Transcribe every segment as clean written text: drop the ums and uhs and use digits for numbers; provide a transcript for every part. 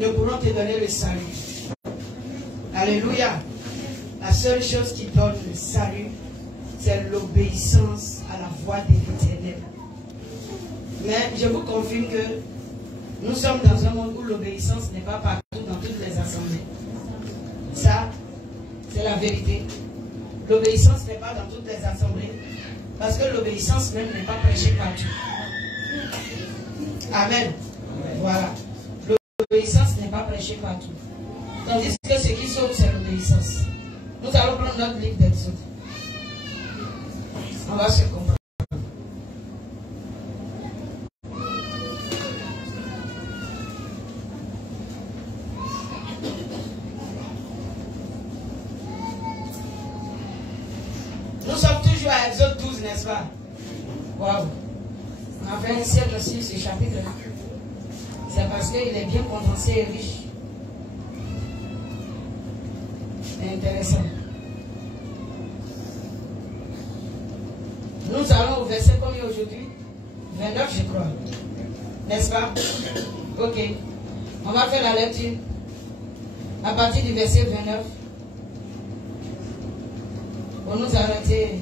ne pourront te donner le salut. Alléluia. La seule chose qui donne le salut, c'est l'obéissance à la voix de l'Éternel. Mais je vous confirme que nous sommes dans un monde où l'obéissance n'est pas partout dans toutes les assemblées. Ça, c'est la vérité. L'obéissance n'est pas dans toutes les assemblées. Parce que l'obéissance même n'est pas prêchée partout. Amen. Voilà. L'obéissance n'est pas prêchée partout. Tandis que ce qui sauve, c'est l'obéissance. Nous allons prendre notre livre d'Exode. On va se comprendre. Nous sommes toujours à Exode 12, n'est-ce pas? Waouh! On a fait un siècle aussi, ce chapitre. C'est parce qu'il est bien condensé et riche. C'est intéressant. Nous allons au verset combien aujourd'hui? 29, je crois. N'est-ce pas? Ok. On va faire la lecture à partir du verset 29. Pour nous arrêter.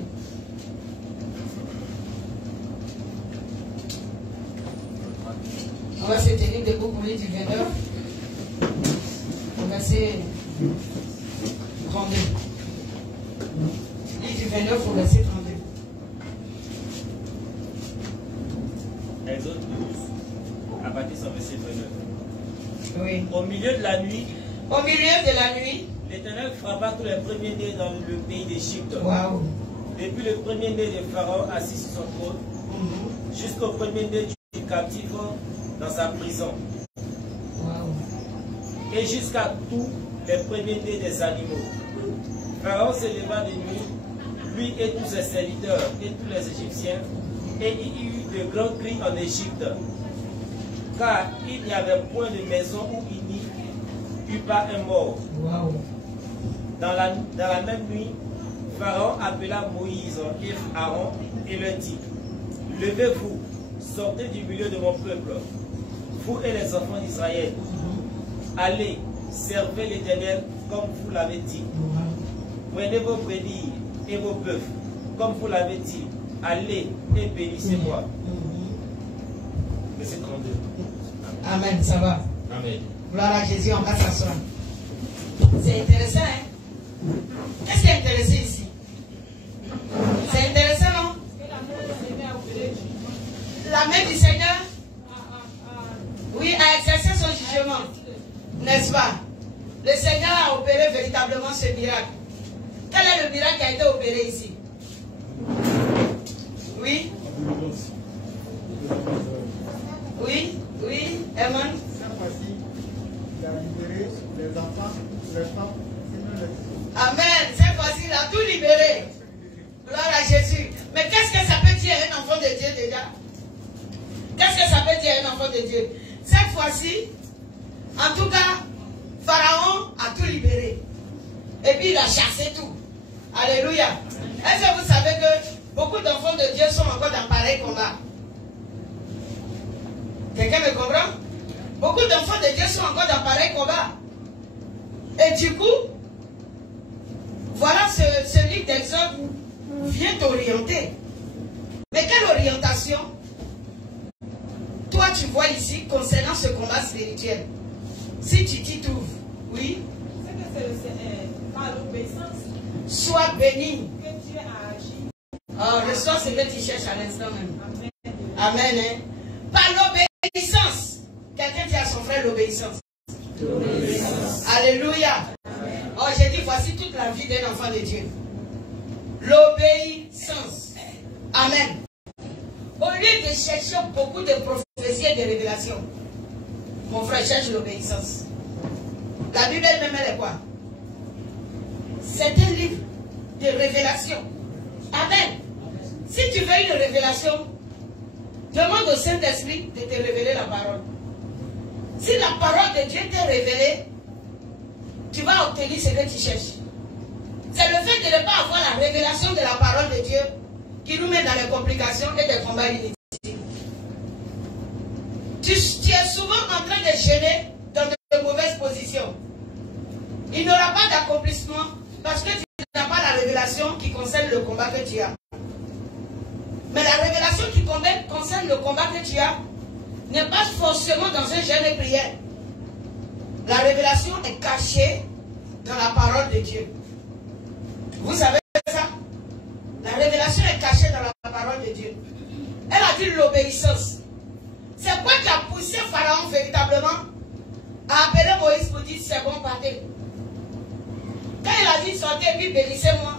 On va se tenir debout pour lire du 29 au verset 32. Lire du 29 au verset 32. Exode 12, à partir de son verset 29. Oui. Au milieu de la nuit, l'Éternel frappa tous les premiers-nés dans le pays d'Égypte. Wow. Depuis le premier-né de Pharaon assis sur son trône, jusqu'au premier-né du captif dans sa prison. Wow. Et jusqu'à tous les premiers-nés des animaux. Pharaon se leva de nuit, lui et tous ses serviteurs et tous les Égyptiens, et il y eut de grands cris en Égypte, car il n'y avait point de maison où il n'y eut pas un mort. Wow. Dans la même nuit, Pharaon appela Moïse et Aaron et leur dit: Levez-vous, sortez du milieu de mon peuple, vous et les enfants d'Israël. Allez, servez l'Éternel comme vous l'avez dit. Prenez vos brebis et vos bœufs, comme vous l'avez dit. Allez et bénissez-moi. Verset 32. Amen, ça va. Amen. Gloire à Jésus, on va s'asseoir. C'est intéressant, hein? Qu'est-ce qui est intéressant ici? C'est intéressant, non? La main du Seigneur, oui, a exercé son jugement, n'est-ce pas? Le Seigneur a opéré véritablement ce miracle. Quel est le miracle qui a été opéré ici? Oui? Oui? Oui? Amen? Cette fois-ci, il a libéré les enfants, les femmes, Amen. Cette fois-ci, il a tout libéré. Gloire à Jésus. Mais qu'est-ce que ça peut dire un enfant de Dieu déjà? Qu'est-ce que ça peut dire un enfant de Dieu? Cette fois-ci, en tout cas, Pharaon a tout libéré. Et puis il a chassé tout. Alléluia. Est-ce que vous savez que beaucoup d'enfants de Dieu sont encore dans pareil combat? Quelqu'un me comprend? Beaucoup d'enfants de Dieu sont encore dans pareil combat. Et du coup, voilà ce livre d'Exode vient t'orienter. Mais quelle orientation toi tu vois ici concernant ce combat spirituel? Si tu t'y trouves, oui. Par l'obéissance. Sois béni. Que Dieu a agi. Oh, reçois ce que tu cherches à l'instant même. Amen. Amen. Hein? Par l'obéissance. Quelqu'un dit à son frère l'obéissance. Alléluia. Oh, j'ai dit voici toute la vie d'un enfant de Dieu. L'obéissance. Amen. Au lieu de chercher beaucoup de prophéties et de révélations, mon frère cherche l'obéissance. La Bible elle-même, elle est quoi? C'est un livre de révélation. Amen. Si tu veux une révélation, demande au Saint-Esprit de te révéler la parole. Si la parole de Dieu t'est révélée, tu vas obtenir ce que tu cherches. C'est le fait de ne pas avoir la révélation de la parole de Dieu qui nous met dans les complications et des combats inutiles. Tu es souvent en train de gêner dans de mission. Il n'aura pas d'accomplissement parce que tu n'as pas la révélation qui concerne le combat que tu as. Mais la révélation qui concerne le combat que tu as n'est pas forcément dans un jeûne et prière. La révélation est cachée dans la parole de Dieu. Vous savez ça? La révélation est cachée dans la parole de Dieu. Elle a dit l'obéissance. C'est quoi qui a poussé Pharaon véritablement à appeler Moïse pour dire c'est bon, partez. Quand il a dit sortez et puis bénissez-moi,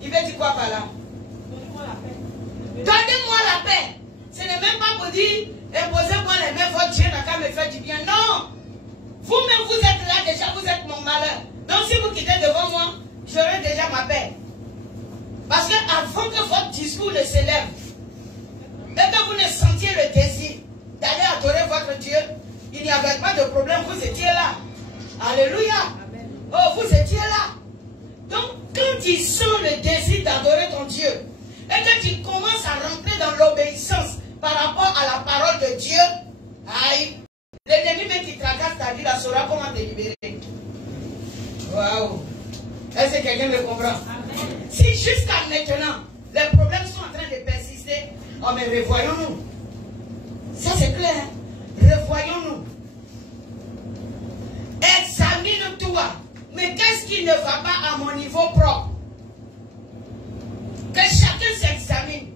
il veut dire quoi par là? Donnez-moi la paix. Donnez-moi la paix. Ce n'est même pas pour dire imposez-moi les mains, votre Dieu n'a qu'à me faire du bien. Non. Vous-même, vous êtes là déjà, vous êtes mon malheur. Donc si vous quittez devant moi, j'aurai déjà ma paix. Parce que avant que votre discours ne s'élève, et que vous ne sentiez le désir d'aller adorer votre Dieu, il n'y avait pas de problème, vous étiez là. Alléluia. Oh, vous étiez là. Donc, quand tu sens le désir d'adorer ton Dieu, et que tu commences à rentrer dans l'obéissance par rapport à la parole de Dieu, aïe, l'ennemi même qui tracasse ta vie, là, saura comment te libérer. Waouh. Est-ce que quelqu'un me comprend? Amen. Si jusqu'à maintenant, les problèmes sont en train de persister, oh mais revoyons-nous. Ça c'est clair. Revoyons-nous. Examine-toi. Mais qu'est-ce qui ne va pas à mon niveau propre? Que chacun s'examine.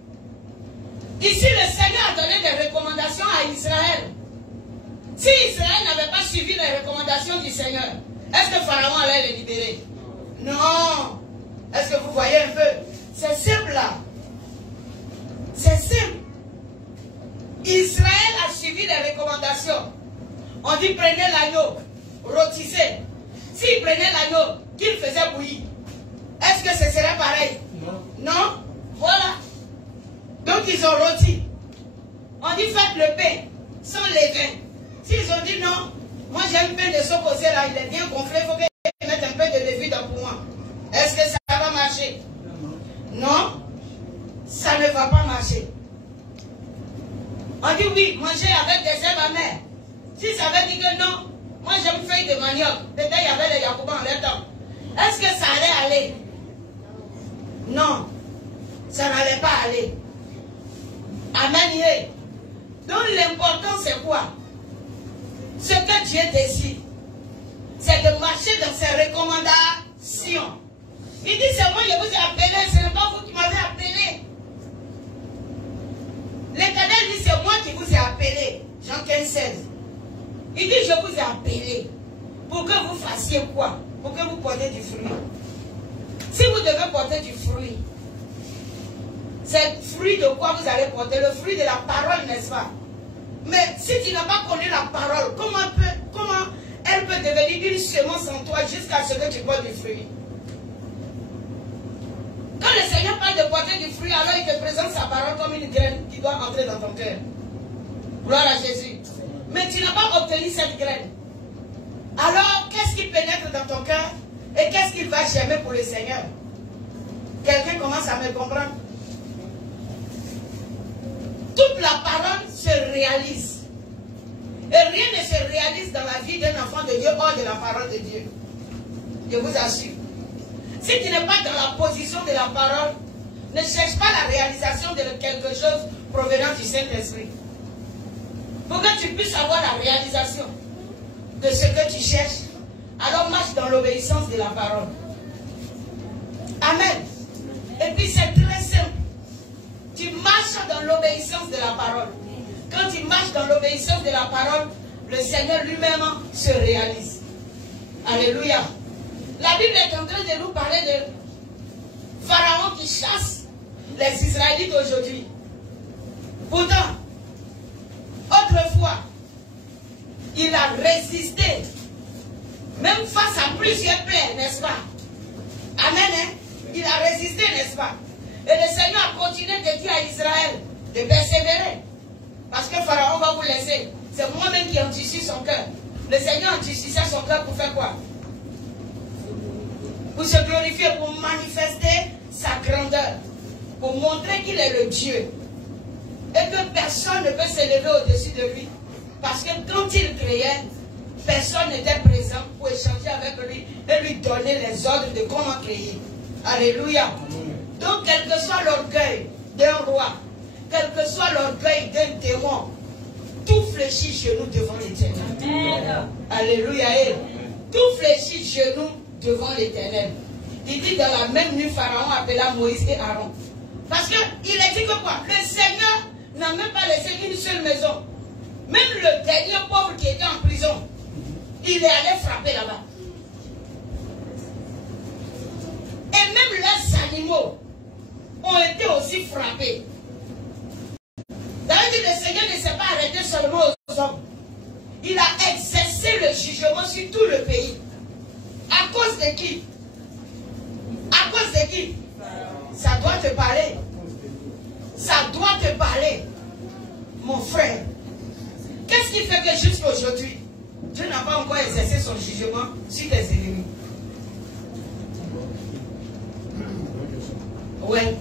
Ici, le Seigneur a donné des recommandations à Israël. Si Israël n'avait pas suivi les recommandations du Seigneur, est-ce que Pharaon allait les libérer? Non. Est-ce que vous voyez un peu? C'est simple là. C'est simple. Israël a suivi les recommandations. On dit prenez l'agneau, rôtissez. S'il prenait l'agneau, qu'il faisait bouillir, est-ce que ce serait pareil? Non. Non? Voilà. Donc ils ont rôti. On dit faites le pain sans levain. S'ils ont dit non, moi j'ai un pain de socosé là, il est bien gonflé, il faut qu'ils mettent un peu de levure dans pour moi. Est-ce que ça va marcher? Non, ça ne va pas marcher. On dit oui, manger avec des herbes amères. Si ça veut dire que non, moi j'aime feuille de manioc. Peut-être il y avait les Yacouba en leur temps. Est-ce que ça allait aller? Non, ça n'allait pas aller. Amen. Donc l'important c'est quoi? Ce que Dieu désire, c'est de marcher dans ses recommandations. Il dit c'est moi qui vous ai appelé, ce n'est pas vous qui m'avez appelé. L'Éternel dit c'est moi qui vous ai appelé. Jean 15, 16. Il dit je vous ai appelé pour que vous fassiez quoi? Pour que vous portiez du fruit. Si vous devez porter du fruit, c'est le fruit de quoi vous allez porter? Le fruit de la parole, n'est-ce pas? Mais si tu n'as pas connu la parole, comment elle peut devenir une semence en toi jusqu'à ce que tu portes du fruit? Quand le Seigneur parle de porter du fruit, alors il te présente sa parole comme une graine qui doit entrer dans ton cœur. Gloire à Jésus. Mais tu n'as pas obtenu cette graine. Alors, qu'est-ce qui pénètre dans ton cœur et qu'est-ce qu'il va germer pour le Seigneur? Quelqu'un commence à me comprendre? Toute la parole se réalise. Et rien ne se réalise dans la vie d'un enfant de Dieu hors de la parole de Dieu. Je vous assure. Si tu n'es pas dans la position de la parole, ne cherche pas la réalisation de quelque chose provenant du Saint-Esprit. Pour que tu puisses avoir la réalisation de ce que tu cherches, alors marche dans l'obéissance de la parole. Amen. Et puis c'est très simple. Tu marches dans l'obéissance de la parole. Quand tu marches dans l'obéissance de la parole, le Seigneur lui-même se réalise. Alléluia. La Bible est en train de nous parler de Pharaon qui chasse les Israélites aujourd'hui. Pourtant, autrefois, il a résisté, même face à plusieurs plaies, n'est-ce pas? Amen, hein? Il a résisté, n'est-ce pas? Et le Seigneur a continué de dire à Israël de persévérer. Parce que Pharaon va vous laisser. C'est moi-même qui endurcis son cœur. Le Seigneur endurcissait son cœur pour faire quoi? Pour se glorifier, pour manifester sa grandeur. Pour montrer qu'il est le Dieu. Et que personne ne peut s'élever au-dessus de lui. Parce que quand il créait, personne n'était présent pour échanger avec lui et lui donner les ordres de comment créer. Alléluia. Donc, quel que soit l'orgueil d'un roi, quel que soit l'orgueil d'un démon, tout fléchit chez nous devant l'Éternel. Alléluia. Tout fléchit chez nous devant l'Éternel. Il dit dans la même nuit, Pharaon appela Moïse et Aaron. Parce qu'il a dit que quoi? Le Seigneur n'a même pas laissé une seule maison. Même le dernier pauvre qui était en prison, il est allé frapper là-bas. Et même leurs animaux ont été aussi frappés. D'ailleurs, le Seigneur ne s'est pas arrêté seulement aux hommes. Il a exercé le jugement sur tout le pays. À cause de qui? À cause de qui? Ça doit te parler. Ça doit te parler. Mon frère. Qu'est-ce qui fait que jusqu'à aujourd'hui, Dieu n'a pas encore exercé son jugement sur tes ennemis? Ouais.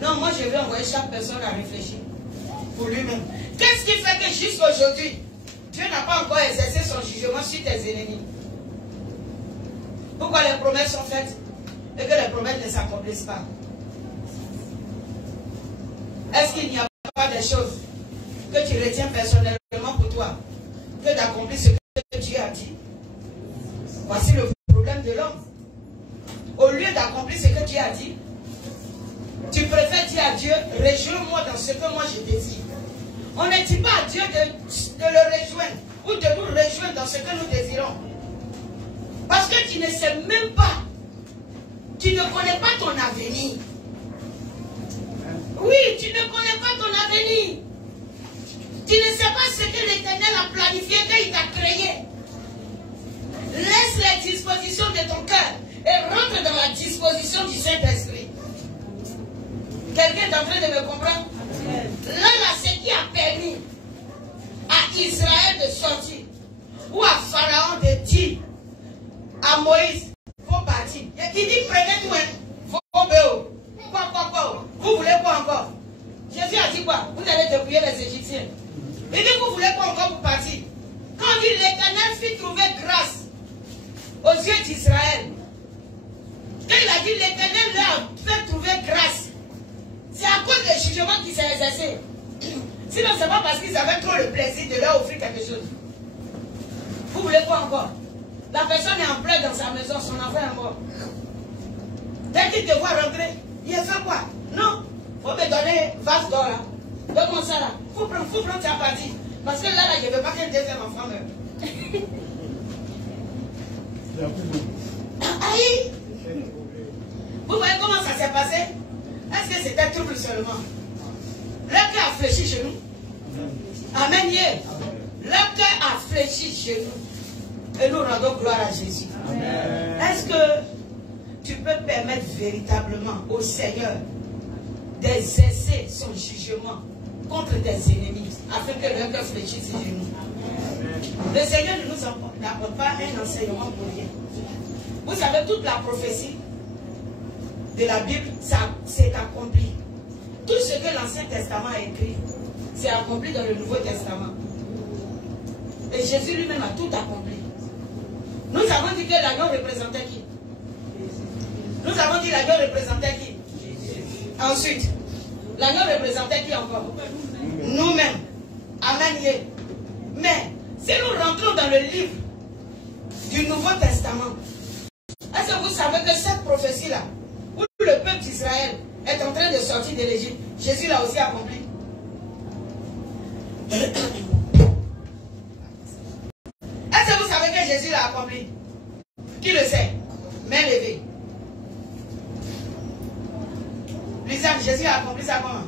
Non, moi je vais envoyer chaque personne à réfléchir pour lui-même. Qu'est-ce qui fait que jusqu'à aujourd'hui, Dieu n'a pas encore exercé son jugement sur tes ennemis? Pourquoi les promesses sont faites et que les promesses ne s'accomplissent pas? Est-ce qu'il n'y a pas des choses que tu retiens personnellement pour toi que d'accomplir ce que Dieu a dit? Voici le problème de l'homme. Au lieu d'accomplir ce que Dieu a dit, tu préfères dire à Dieu, réjouis-moi dans ce que moi je désire. On ne dit pas à Dieu de le rejoindre ou de nous rejoindre dans ce que nous désirons. Parce que tu ne sais même pas, tu ne connais pas ton avenir. Oui, tu ne connais pas ton avenir. Tu ne sais pas ce que l'Éternel a planifié, qu'il t'a créé. Laisse les dispositions de ton cœur et rentre dans la disposition du Saint-Esprit. Quelqu'un est en train de me comprendre? Là, ce qui a permis à Israël de sortir, ou à Pharaon de dire à Moïse, faut partir. Il dit, prenez tout, vous voulez quoi encore? Jésus a dit quoi? Vous allez dépouiller les Égyptiens. Il dit, vous voulez quoi encore pour partir? Quand il dit, l'Éternel fit trouver grâce aux yeux d'Israël. Quand il a dit, l'Éternel leur fait trouver grâce, c'est à cause du jugement qui s'est exercé. Sinon, ce n'est pas parce qu'ils avaient trop le plaisir de leur offrir quelque chose. Vous voulez quoi encore? La personne est en pleurs dans sa maison, son enfant est mort. Dès qu'il te voit rentrer, il a fait quoi? Non, il faut me donner vase d'or là. Donne-moi ça là. Il faut prendre ta partie. Parce que là, je ne veux pas qu'un deuxième enfant meure. Aïe! Vous voyez comment ça s'est passé? Est-ce que c'était trouble seulement? Leur cœur a fléchi chez nous. Amen. Leur cœur a fléchi chez nous. Et nous rendons gloire à Jésus. Est-ce que tu peux permettre véritablement au Seigneur d'exercer son jugement contre tes ennemis afin que leur cœur fléchisse chez nous? Le Seigneur ne nous apporte pas un enseignement pour rien. Vous savez, toute la prophétie de la Bible, ça s'est accompli. Tout ce que l'Ancien Testament a écrit, c'est accompli dans le Nouveau Testament. Et Jésus lui-même a tout accompli. Nous avons dit que l'agneau représentait qui? Nous avons dit l'agneau représentait qui? Ensuite, l'agneau représentait qui encore? Nous-mêmes. Amen. Mais, si nous rentrons dans le livre du Nouveau Testament, est-ce que vous savez que cette prophétie-là, où le peuple d'Israël est en train de sortir de l'Égypte, Jésus l'a aussi accompli? Est-ce que vous savez que Jésus l'a accompli? Qui le sait? Main levée. Lisanne, Jésus a accompli ça comment?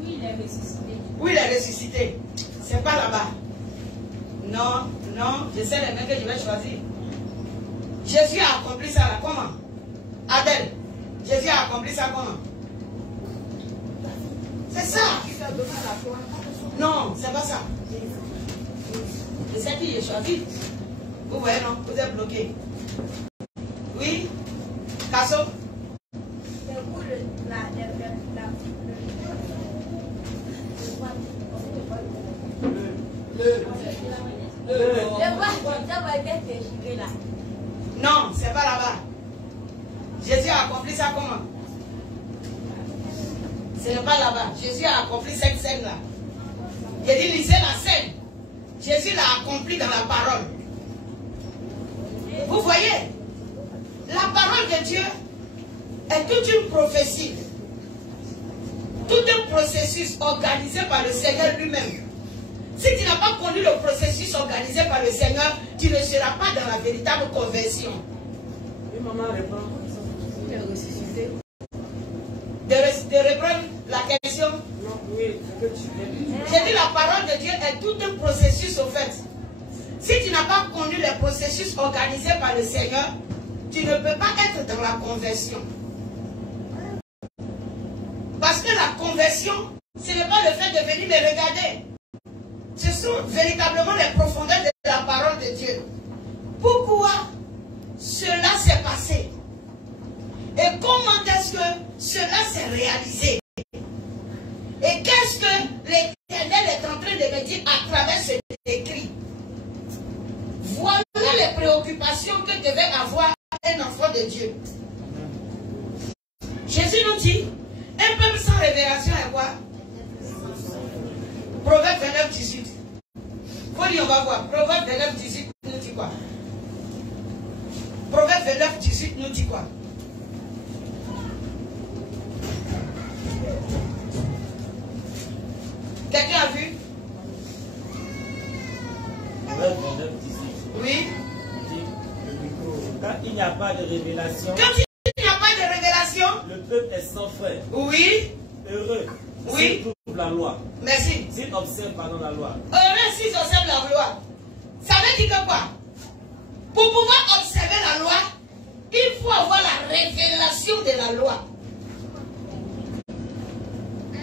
Oui, il est ressuscité. Oui, il est ressuscité. C'est pas là-bas. Non, non, je sais les mains que je vais choisir. Jésus a accompli ça là. Comment? Adèle, Jésus a accompli ça comment? C'est ça. Non, c'est pas ça. Je sais qui j'ai choisi. Vous voyez, non? Vous êtes bloqué. Oui? Casso? là. Non, c'est pas là-bas. Jésus a accompli ça comment? Ce n'est pas là-bas. Jésus a accompli cette scène-là. Il dit, lisez la scène. Jésus l'a accompli dans la parole. Vous voyez, la parole de Dieu est toute une prophétie. Tout un processus organisé par le Seigneur lui-même. Si tu n'as pas connu le processus organisé par le Seigneur, tu ne seras pas dans la véritable conversion. Oui, maman répond. De reprendre la question. Non, oui, ce que tu viens. J'ai dit la parole de Dieu est tout un processus au fait. Si tu n'as pas connu les processus organisés par le Seigneur, tu ne peux pas être dans la conversion. Parce que la conversion, ce n'est pas le fait de venir me regarder. Ce sont véritablement les profondeurs de la parole de Dieu. Pourquoi cela s'est passé? Et comment est-ce que cela s'est réalisé? Et qu'est-ce que l'Éternel est en train de me dire à travers cet écrit? Voilà les préoccupations que devait avoir un enfant de Dieu. Jésus nous dit, un peuple sans révélation est quoi? Proverbe 29, 18. Faut lire, on va voir. Proverbe 29, 18 nous dit quoi? Proverbe 29, 18 nous dit quoi? Quelqu'un a vu? Proverbe 29, 18. Oui. Quand il n'y a pas de révélation, Quand il n'y a pas de révélation, le peuple est sans frère. oui. Heureux. Oui. S'il trouve la loi. Merci. S'il observe, pardon, la loi. Heureux s'ils observent la loi. Ça veut dire que quoi? Pour pouvoir observer la loi, il faut avoir la révélation de la loi.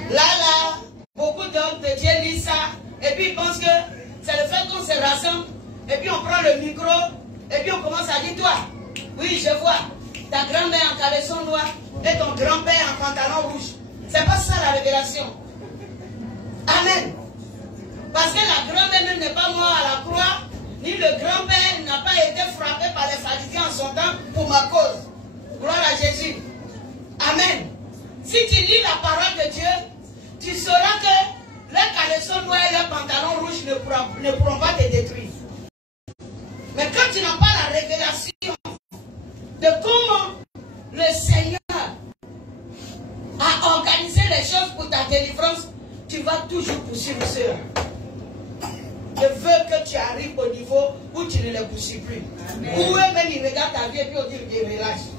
Là, beaucoup d'hommes de Dieu lisent ça, et puis ils pensent que c'est le fait qu'on se rassemble, et puis on prend le micro, et puis on commence à dire, toi, oui, je vois, ta grand-mère en caleçon noir, et ton grand-père en pantalon rouge. C'est pas ça la révélation. Amen. Parce que la grand-mère même n'est pas morte à la croix, ni le grand-père n'a pas été frappé par les pharisiens en son temps pour ma cause. Gloire à Jésus. Amen. Si tu lis la parole de Dieu, tu sauras que les caleçons noirs et les pantalons rouges ne pourront pas te détruire. Mais quand tu n'as pas la révélation de comment le Seigneur a organisé les choses pour ta délivrance, tu vas toujours poursuivre cela. Je veux que tu arrives au niveau où tu ne les poursuis plus. Où eux-mêmes ils regardent ta vie et puis on dit qu'ils relâchent.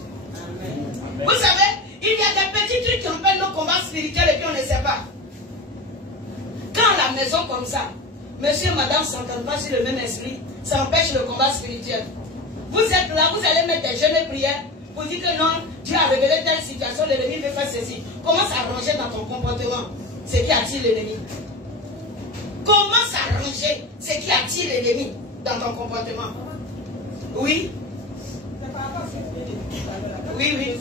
Vous savez, il y a des petits trucs qui empêchent nos combats spirituels et puis on ne sait pas. Quand à la maison comme ça, monsieur et madame ne s'entendent pas sur le même esprit, ça empêche le combat spirituel. Vous êtes là, vous allez mettre des jeûnes et prières pour dire que non, Dieu a révélé telle situation, l'ennemi veut faire ceci. Commence à ranger dans ton comportement ce qui attire l'ennemi. Commence à ranger ce qui attire l'ennemi dans ton comportement. Oui. Oui, oui.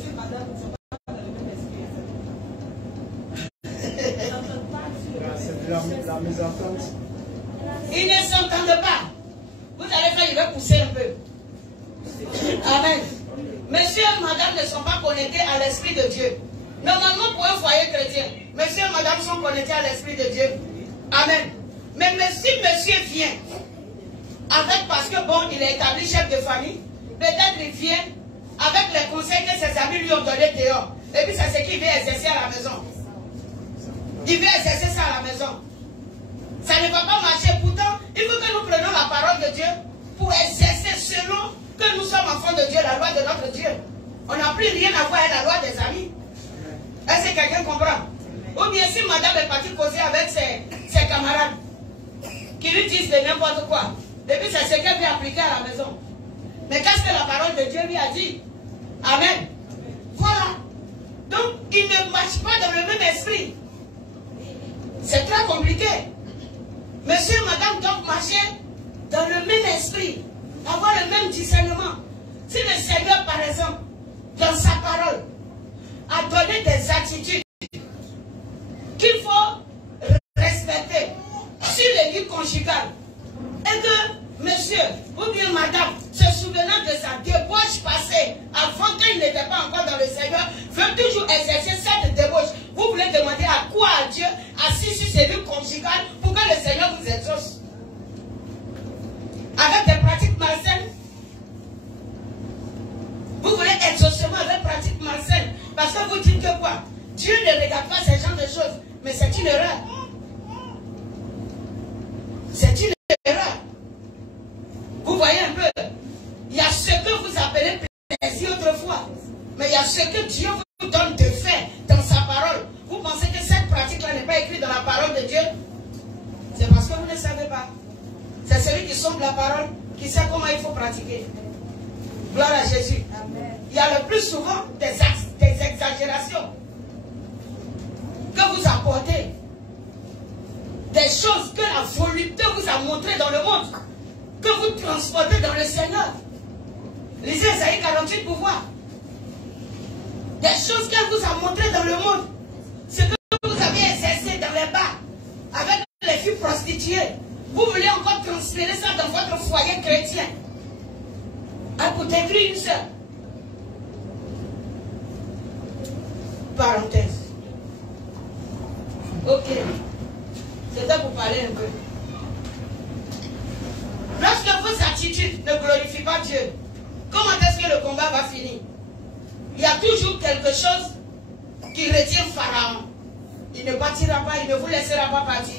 C'est la mésentente. Ils ne s'entendent pas. Vous allez faire, il va pousser un peu. Amen. Monsieur et madame ne sont pas connectés à l'Esprit de Dieu. Normalement, pour un foyer chrétien, monsieur et madame sont connectés à l'Esprit de Dieu. Amen. Mais si monsieur vient, avec, parce que bon, il est établi chef de famille, peut-être il vient avec les conseils que ses amis lui ont donnés dehors. Et puis c'est ce qu'il veut exercer à la maison. Il veut exercer ça à la maison. Ça ne va pas marcher. Pourtant, il faut que nous prenions la parole de Dieu pour exercer selon que nous sommes enfants de Dieu, la loi de notre Dieu. On n'a plus rien à voir avec la loi des amis. Est-ce que quelqu'un comprend? Ou bien si madame est partie causer avec ses camarades qui lui disent de n'importe quoi, et puis c'est ce qu'elle veut appliquer à la maison. Mais qu'est-ce que la parole de Dieu lui a dit? Amen. Voilà. Donc, il ne marche pas dans le même esprit. C'est très compliqué. Monsieur et madame doivent marcher dans le même esprit, avoir le même discernement. Si le Seigneur, par exemple, dans sa parole, a donné des attitudes qu'il faut respecter sur les vies conjugales, et que ou bien madame, se souvenant de sa débauche passée, avant qu'il n'était pas encore dans le Seigneur, veut toujours exercer cette débauche. Vous voulez demander à quoi à Dieu, assis sur ses lieux conjugales, pour que le Seigneur vous exauce. Avec des pratiques malsaines. Vous voulez exaucement avec pratiques malsaines. Parce que vous dites que quoi? Dieu ne regarde pas ce genre de choses. Mais c'est une erreur. C'est une erreur. Vous voyez un peu. Il y a ce que vous appelez plaisir autrefois. Mais il y a ce que Dieu vous donne de faire dans sa parole. Vous pensez que cette pratique-là n'est pas écrite dans la parole de Dieu? C'est parce que vous ne savez pas. C'est celui qui sombre la parole qui sait comment il faut pratiquer. Gloire à Jésus. Amen. Il y a le plus souvent des exagérations que vous apportez. Des choses que la volupté vous a montrées dans le monde. Que vous transportez dans le Seigneur. Lisez Isaïe 48 pour voir. Des choses qu'elle vous a montrées dans le monde. Ce que vous avez exercé dans les bars. Avec les filles prostituées. Vous voulez encore transférer ça dans votre foyer chrétien. Ah, pour détruire une sœur. Parenthèse. Ok. C'était pour parler un peu. Lorsque vos attitudes ne glorifient pas Dieu, comment est-ce que le combat va finir? Il y a toujours quelque chose qui retient Pharaon. Il ne partira pas, il ne vous laissera pas partir.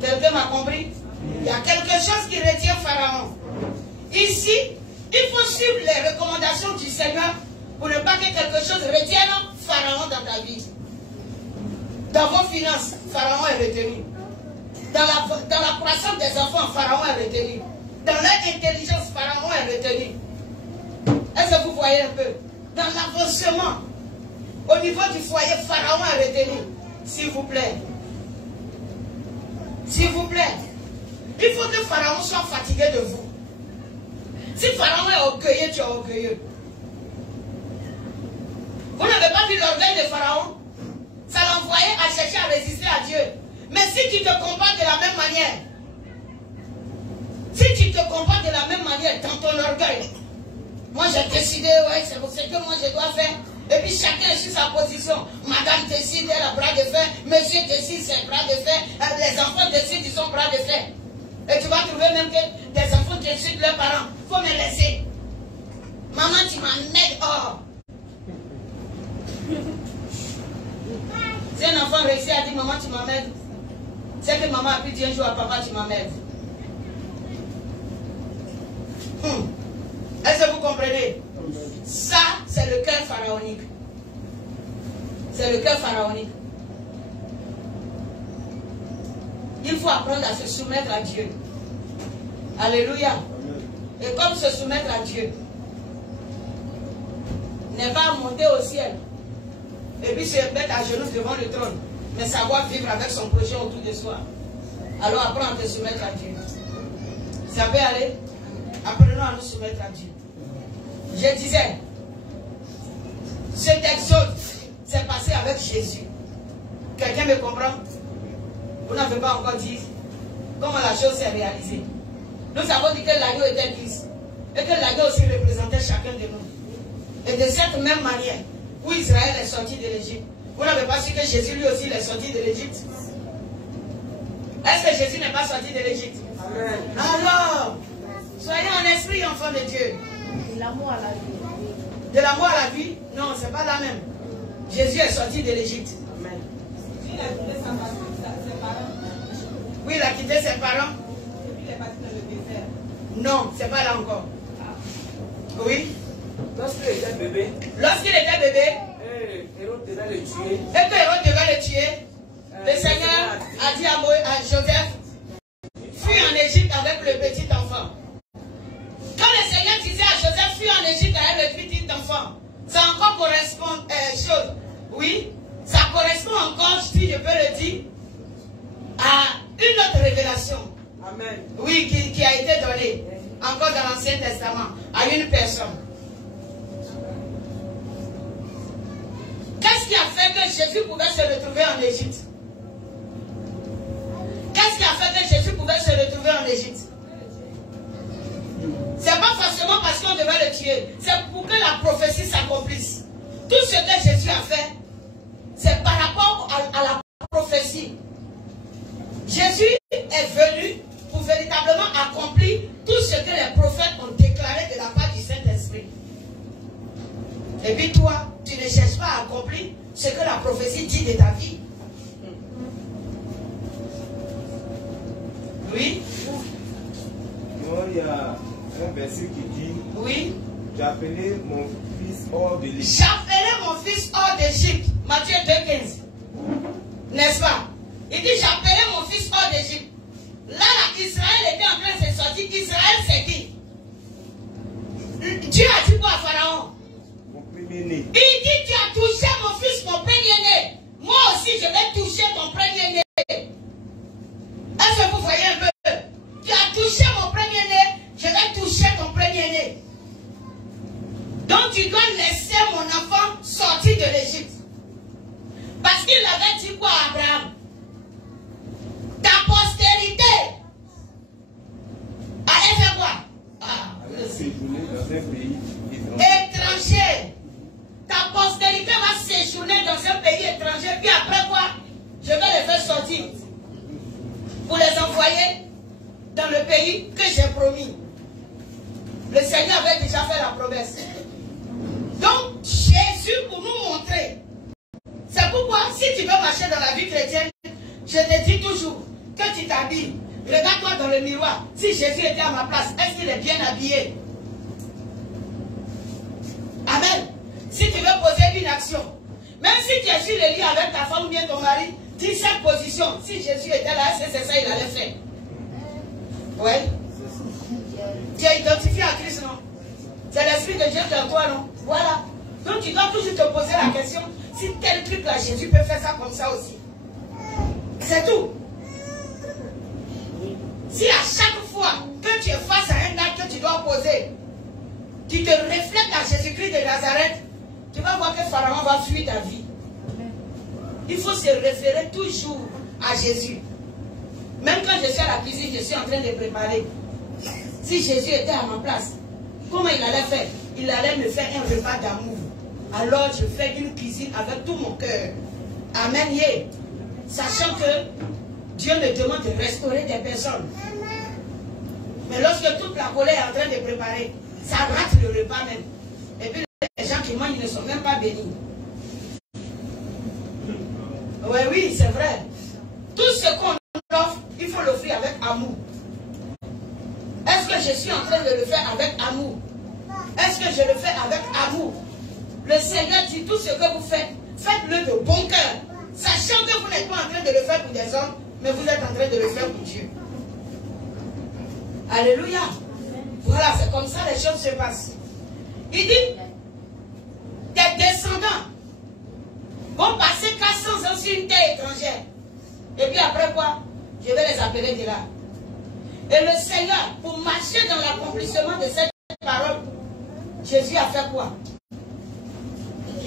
Quelqu'un m'a compris? Il y a quelque chose qui retient Pharaon. Ici, il faut suivre les recommandations du Seigneur pour ne pas que quelque chose retienne Pharaon dans ta vie. Dans vos finances, Pharaon est retenu. Dans la croissance des enfants, Pharaon est retenu. Dans leur intelligence, Pharaon est retenu. Est-ce que vous voyez un peu? Dans l'avancement, au niveau du foyer, Pharaon est retenu. S'il vous plaît. S'il vous plaît. Il faut que Pharaon soit fatigué de vous. Si Pharaon est orgueilleux, tu es orgueilleux. Vous n'avez pas vu l'orgueil de Pharaon? Ça l'envoyait à chercher à résister à Dieu. Mais si tu te comportes de la même manière, si tu te comportes de la même manière dans ton orgueil, moi j'ai décidé, ouais, c'est ce que moi je dois faire. Et puis chacun est sur sa position. Madame décide, elle a bras de fer. Monsieur décide, c'est bras de fer. Les enfants décident, ils sont bras de fer. Et tu vas trouver même que des enfants qui insultent leurs parents. Il faut me laisser. Maman, tu m'emmènes hors. Si un enfant réussit à dire, maman, tu m'emmènes, c'est que maman a pu dire un jour à papa, tu m'emmènes. Est-ce que vous comprenez? Ça, c'est le cœur pharaonique. C'est le cœur pharaonique. Il faut apprendre à se soumettre à Dieu. Alléluia. Et comme se soumettre à Dieu n'est pas monter au ciel et puis se mettre à genoux devant le trône, mais savoir vivre avec son prochain autour de soi. Alors apprends à te soumettre à Dieu. Ça peut aller? Apprenons à nous soumettre à Dieu. Je disais, cet exode s'est passé avec Jésus. Quelqu'un me comprend? Vous n'avez pas encore dit comment la chose s'est réalisée. Nous avons dit que l'agneau était Christ. Et que l'agneau aussi représentait chacun de nous. Et de cette même manière, où Israël est sorti de l'Égypte, vous n'avez pas su que Jésus lui aussi est sorti de l'Égypte? Est-ce que Jésus n'est pas sorti de l'Égypte? Alors, soyez en esprit, enfants de Dieu. De l'amour à la vie. De l'amour à la vie? Non, c'est pas la même. Jésus est sorti de l'Égypte. Amen. Il a quitté ses parents. Oui, il a quitté ses parents. Et puis il est parti dans le désert. Non, c'est pas là encore. Oui. Lorsqu'il était bébé, Lorsqu'il était bébé, Hérode devait le tuer. et que Hérode devait le tuer, le Seigneur a dit à Joseph, fuis en Égypte avec le petit enfant. Quand le Seigneur disait à Joseph, fuis en Égypte avec le petit enfant, ça encore correspond chose. Oui, ça correspond encore, si je peux le dire, à une autre révélation. Amen. Oui, qui a été donnée, encore dans l'Ancien Testament, à une personne. Qu'est-ce qui a fait que Jésus pouvait se retrouver en Égypte? Qu'est-ce qui a fait que Jésus pouvait se retrouver en Égypte? on devait le tuer, c'est pour que la prophétie s'accomplisse. Tout ce que Jésus a fait, c'est par rapport à la prophétie. Jésus est venu pour véritablement accomplir tout ce que les prophètes ont déclaré de la part du Saint-Esprit. Et puis toi, tu ne cherches pas à accomplir ce que la prophétie dit de ta vie. Oui. Moi, il y a un verset qui dit, oui. J'ai appelé mon fils hors de l'Égypte. J'ai appelé mon fils hors d'Égypte. Matthieu 2,15. N'est-ce pas? Il dit, j'ai appelé mon fils hors d'Égypte. Là, Israël était en train de se sortir. Israël s'est dit, Dieu a dit quoi à Pharaon? Mon premier-né. Il dit, tu as touché mon fils, mon premier-né. Moi aussi, je vais toucher ton premier-né. Est-ce que vous voyez un peu? Tu as touché mon premier-né, je vais toucher ton premier-né. Donc tu dois laisser mon enfant sortir de l'Égypte. Parce qu'il avait dit quoi à Abraham? Ta postérité allait faire quoi? Allait séjourner dans un pays étranger. Ta postérité va séjourner dans un pays étranger. Puis après quoi? Je vais les faire sortir. Pour les envoyer dans le pays que j'ai promis. Le Seigneur avait déjà fait la promesse. Donc, Jésus, pour nous montrer, c'est pourquoi, si tu veux marcher dans la vie chrétienne, je te dis toujours que tu t'habilles. Regarde-toi dans le miroir. Si Jésus était à ma place, est-ce qu'il est bien habillé? Amen. Si tu veux poser une action, même si tu es sur le lit avec ta femme ou bien ton mari, dis cette position. Si Jésus était là, c'est ça, il allait faire. Oui. Tu es identifié à Christ, non? C'est l'Esprit de Dieu qui est en toi, non? Voilà. Donc tu dois toujours te poser la question, si tel truc là, Jésus peut faire ça comme ça aussi. C'est tout. Si à chaque fois que tu es face à un acte que tu dois poser, tu te reflètes à Jésus-Christ de Nazareth, tu vas voir que Pharaon va fuir ta vie. Il faut se référer toujours à Jésus. Même quand je suis à la cuisine, je suis en train de préparer. Si Jésus était à ma place, comment il allait faire? Il allait me faire un repas d'amour. Alors je fais une cuisine avec tout mon cœur. Amen. Yeah. Sachant que Dieu me demande de restaurer des personnes. Mais lorsque toute la colère est en train de préparer, ça rate le repas même. Et puis les gens qui mangent ne sont même pas bénis. Oui, oui, c'est vrai. Tout ce qu'on offre, il faut l'offrir avec amour. Est-ce que je suis en train de le faire avec amour? Est-ce que je le fais avec amour? Le Seigneur dit tout ce que vous faites, faites-le de bon cœur. Sachant que vous n'êtes pas en train de le faire pour des hommes, mais vous êtes en train de le faire pour Dieu. Alléluia. Voilà, c'est comme ça les choses se passent. Il dit, des descendants vont passer 400 ans sur une terre étrangère. Et puis après quoi? Je vais les appeler de là. Et le Seigneur, pour marcher dans l'accomplissement de cette parole, Jésus a fait quoi?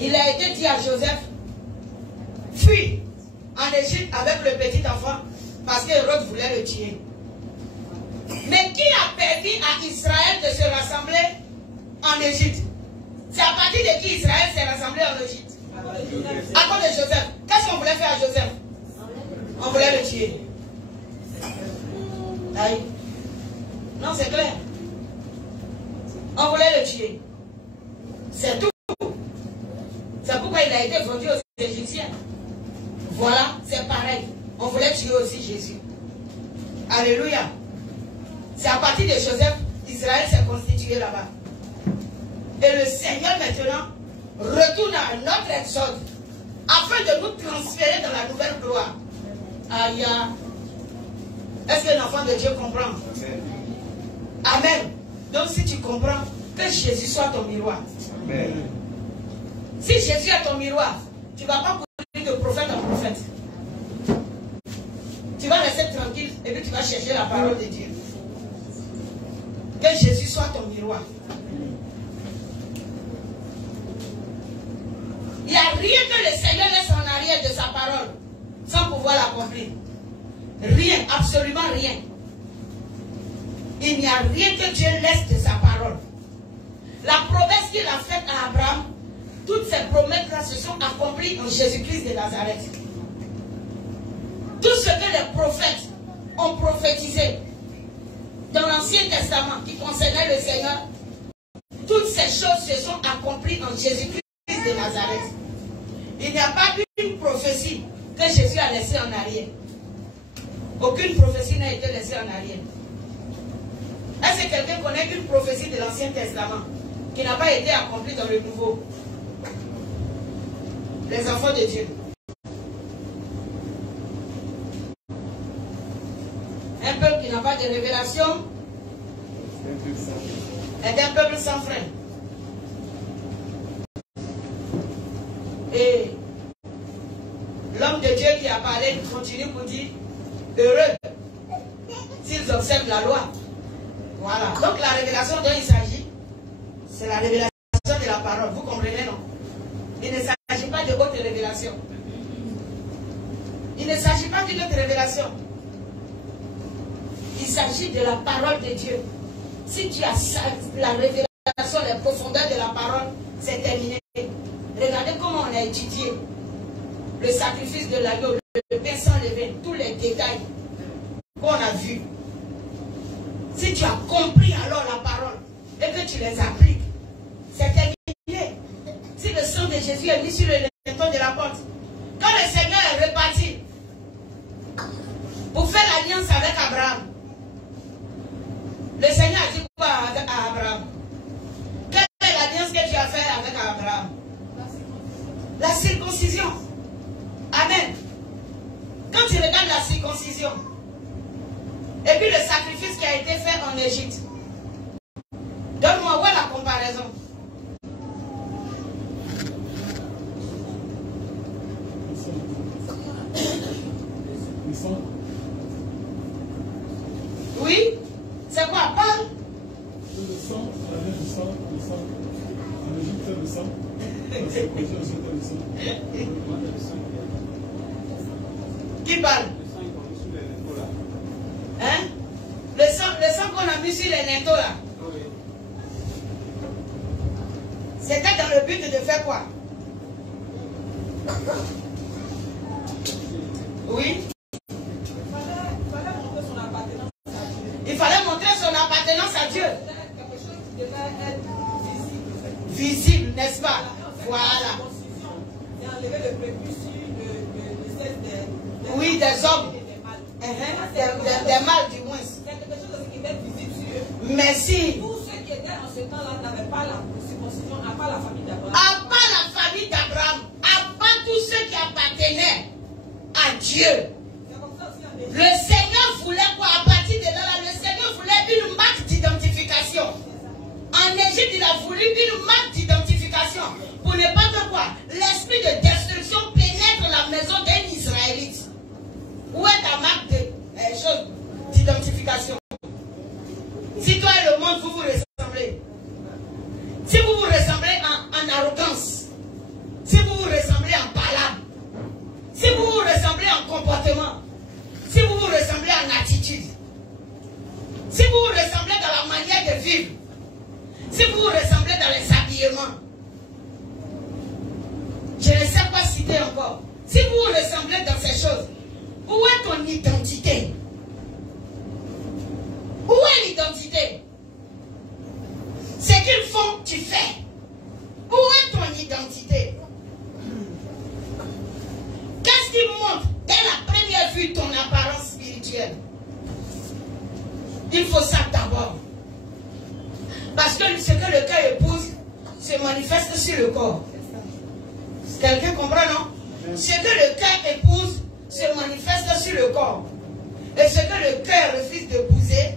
Il a été dit à Joseph, fuis en Égypte avec le petit enfant, parce qu'Hérode voulait le tuer. Mais qui a permis à Israël de se rassembler en Égypte? C'est à partir de qui Israël s'est rassemblé en Égypte? À cause de Joseph. Qu'est-ce qu'on voulait faire à Joseph? On voulait le tuer. Aïe. Non, c'est clair. On voulait le tuer. C'est tout. C'est pourquoi il a été vendu aux Égyptiens. Voilà, c'est pareil. On voulait tuer aussi Jésus. Alléluia. C'est à partir de Joseph, Israël s'est constitué là-bas. Et le Seigneur maintenant retourne à notre exode afin de nous transférer dans la nouvelle gloire. Aïe. Est-ce que l'enfant de Dieu comprend? Amen. Donc si tu comprends, que Jésus soit ton miroir. Amen. Si Jésus est ton miroir, tu ne vas pas courir de prophète en prophète. Tu vas rester tranquille et puis tu vas chercher la parole de Dieu. Que Jésus soit ton miroir. Il n'y a rien que le Seigneur laisse en arrière de sa parole sans pouvoir l'accomplir. Rien, absolument rien. Il n'y a rien que Dieu laisse de sa parole. La promesse qu'il a faite à Abraham, toutes ces promesses-là se sont accomplies en Jésus-Christ de Nazareth. Tout ce que les prophètes ont prophétisé dans l'Ancien Testament qui concernait le Seigneur, toutes ces choses se sont accomplies en Jésus-Christ de Nazareth. Il n'y a pas une prophétie que Jésus a laissée en arrière. Aucune prophétie n'a été laissée en arrière. Est-ce que quelqu'un connaît une prophétie de l'Ancien Testament qui n'a pas été accomplie dans le Nouveau? Les enfants de Dieu. Un peuple qui n'a pas de révélation est un peuple sans frein. Et l'homme de Dieu qui a parlé continue pour dire heureux s'ils observent la loi. Voilà. Donc la révélation dont il s'agit, c'est la révélation de la parole. Vous comprenez, non? Il ne s'agit pas de haute révélation. Il ne s'agit pas d'une autre révélation. Il s'agit de la parole de Dieu. Si tu as la révélation, les profondeurs de la parole, c'est terminé. Regardez comment on a étudié le sacrifice de l'agneau, le pain sans levain, tous les détails qu'on a vus. Si tu as compris alors la parole et que tu les appliques, c'est terminé. Si le sang de Jésus est mis sur le linteau de la porte, quand le Seigneur est reparti pour faire l'alliance avec Abraham, le Seigneur a dit quoi à Abraham? Quelle est l'alliance que tu as faite avec Abraham? La circoncision. Amen. Quand tu regardes la circoncision, et puis le sacrifice qui a été fait en Égypte, donne-moi où est la comparaison? Oui? C'est quoi? Parle. Le sang, la main du sang, le sang. En Égypte, c'est le sang. La circoncision, c'était le sang. Qui parle? Hein? Le sang qu'on a mis sur les linteaux là. C'était dans le but de faire quoi? Oui? Il fallait montrer son appartenance à Dieu. Visible, n'est-ce pas? Voilà. Oui, des hommes. Des mâles du moins. Merci. Tous ceux qui étaient en ce temps-là n'avaient pas la circoncision, à part la famille d'Abraham. À part la famille d'Abraham, à part tous ceux qui appartenaient à Dieu. Le Seigneur voulait quoi? À partir de là, le Seigneur voulait une marque d'identification. En Égypte, il a voulu une marque d'identification. Pour ne pas que quoi? L'esprit de destruction pénètre la maison d'un Israélite. Où est ta marque d'identification? Si toi et le monde, vous vous ressemblez. Si vous vous ressemblez en arrogance. Si vous vous ressemblez en parole. Si vous vous ressemblez en comportement. Si vous vous ressemblez en attitude. Si vous vous ressemblez dans la manière de vivre. Si vous vous ressemblez dans les habillements. Je ne sais pas citer encore. Si vous vous ressemblez dans ces choses, où est ton identité? Où est l'identité? Ce qu'ils font, tu fais. Où est ton identité? Qu'est-ce qui montre dès la première vue ton apparence spirituelle? Il faut ça d'abord. Parce que ce que le cœur épouse se manifeste sur le corps. Quelqu'un comprend, non? Ce que le cœur épouse se manifeste sur le corps. Et ce que le cœur refuse d'épouser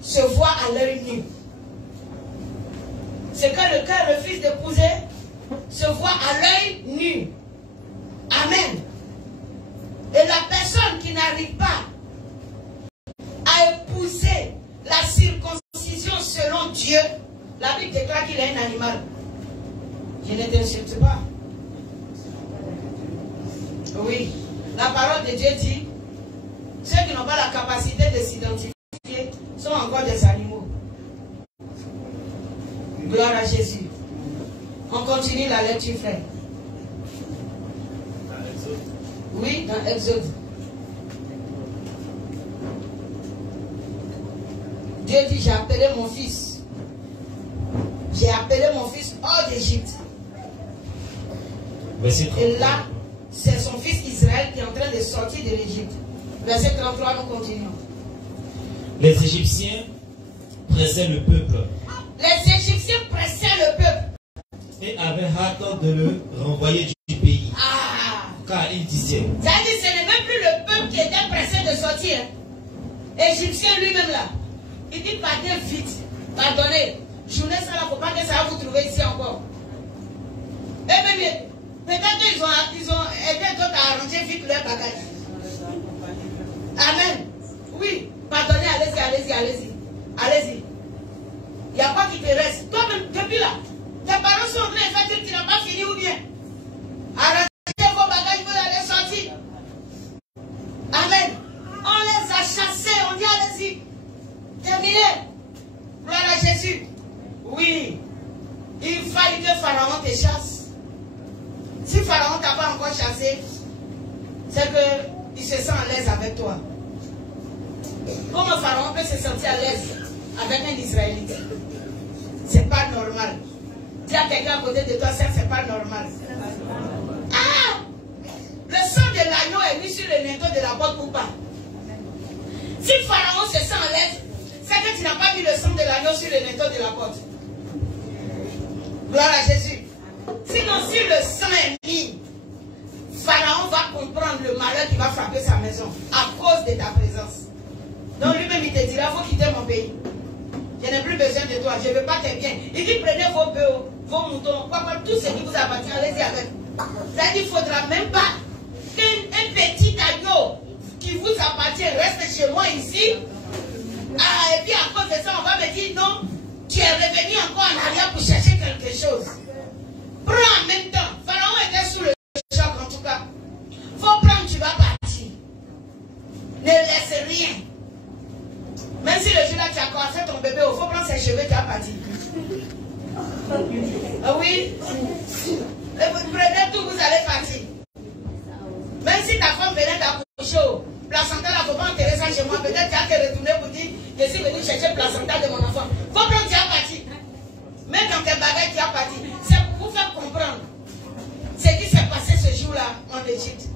se voit à l'œil nu. Ce que le cœur refuse d'épouser se voit à l'œil nu. Amen. Et la personne qui n'arrive pas à épouser la circoncision selon Dieu, la Bible déclare qu'il est un animal. Je ne t'insulte pas. Oui. La parole de Dieu dit, ceux qui n'ont pas la capacité de s'identifier sont encore des animaux. Gloire à Jésus. On continue la lecture, frère. Oui, dans Exode. Dieu dit, j'ai appelé mon fils. J'ai appelé mon fils hors d'Égypte. Et là, c'est son fils Israël qui est en train de sortir de l'Égypte. Verset 33, nous continuons. Les Égyptiens pressaient le peuple. Les Égyptiens pressaient le peuple. Et avaient hâte de le renvoyer du pays. Ah! Car ils disaient. C'est-à-dire ce n'est même plus le peuple qui était pressé de sortir. Égyptien lui-même là. Il dit partez vite. Pardonnez. Journée ça là, il ne faut pas que ça va vous trouver ici encore. Et même, peut-être qu'ils ont aidé d'autres à arranger vite leur bagage. Amen. Oui. Pardonnez, allez-y, allez-y, allez-y. Allez-y. Il n'y a pas qui te reste. Toi-même, depuis là, tes parents sont en train de faire dire que tu n'as pas fini ou bien. Arrangez vos bagages, vous allez sortir. Amen. On les a chassés, on dit allez-y. Terminé. Gloire à Jésus. Oui. Il fallait que Pharaon te chasse. Si Pharaon t'a pas encore chassé, c'est qu'il se sent à l'aise avec toi. Comment Pharaon peut se sentir à l'aise avec un Israélite? C'est pas normal. Dis à quelqu'un à côté de toi, ça c'est pas normal. Ah! Le sang de l'agneau est mis sur le linteau de la porte ou pas? Si Pharaon se sent à l'aise, c'est que tu n'as pas mis le sang de l'agneau sur le linteau de la porte. Gloire à Jésus. Sinon, si le sang est mis, Pharaon va comprendre le malheur qui va frapper sa maison à cause de ta présence. Donc lui-même, il te dira, il faut quitter mon pays. Je n'ai plus besoin de toi, je ne veux pas tes biens. Il dit, prenez vos bœufs, vos moutons, tout ce qui vous appartient, allez-y avec. C'est-à-dire qu'il ne faudra même pas qu'un petit agneau qui vous appartient reste chez moi ici. Ah, et puis à cause de ça, on va me dire, non, tu es revenu encore en arrière pour chercher quelque chose. Prends en même temps. Pharaon était sous le choc en tout cas. Faut prendre, tu vas partir. Ne laisse rien. Même si le jour là tu as coiffé ton bébé, il faut prendre ses cheveux, tu vas partir. Ah oui? Et vous prenez tout, vous allez partir. Même si ta femme venait d'accoucher, placenta là, il ne faut pas enterrer ça chez moi. Peut-être tu as te retourner pour dire, je suis venu chercher placenta de mon enfant. Faut prendre, tu vas partir. Même dans tes bagages, tu vas partir. C'est pour vous faire comprendre ce qui s'est passé ce jour-là en Égypte.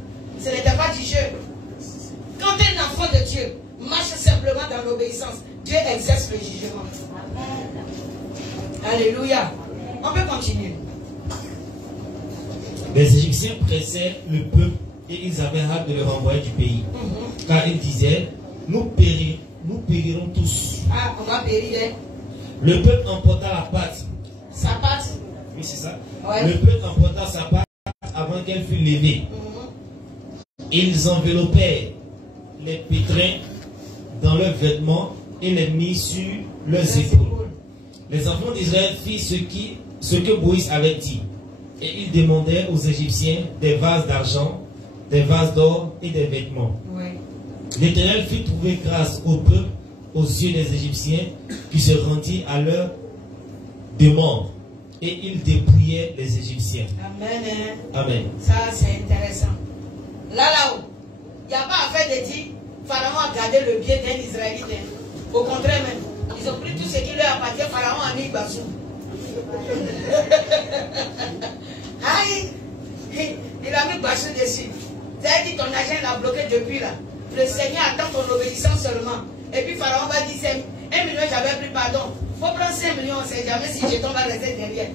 Ce n'était pas du jeu. Quand tu es un enfant de Dieu, marche simplement dans l'obéissance. Dieu exerce le jugement. Alléluia. On peut continuer. Les Égyptiens pressaient le peuple et ils avaient hâte de le renvoyer du pays. Car ils disaient, nous périrons tous. Ah, on va périr. Le peuple emporta la pâte. Sa pâte? Oui, c'est ça. Ouais. Le peuple emporta sa pâte avant qu'elle fût levée. Ils enveloppèrent les pétrins dans leurs vêtements et les mis sur leurs épaules. Les enfants d'Israël firent ce que Moïse avait dit. Et ils demandèrent aux Égyptiens des vases d'argent, des vases d'or et des vêtements. Oui. L'Éternel fit trouver grâce au peuple aux yeux des Égyptiens qui se rendirent à leur demande. Et ils dépouillaient les Égyptiens. Amen. Amen. Ça, c'est intéressant. Là-haut, il n'y a pas affaire de dire Pharaon a gardé le bien d'un Israélite. Au contraire même, ils ont pris tout ce qui leur appartient. Pharaon a mis Bassou. Aïe, il a mis Bassou dessus. C'est-à-dire ton argent l'a bloqué depuis là. Le Seigneur attend ton obéissance seulement. Et puis Pharaon va dire 1 million, j'avais pris pardon. Il faut prendre 5 millions, on ne sait jamais si jeton va rester derrière.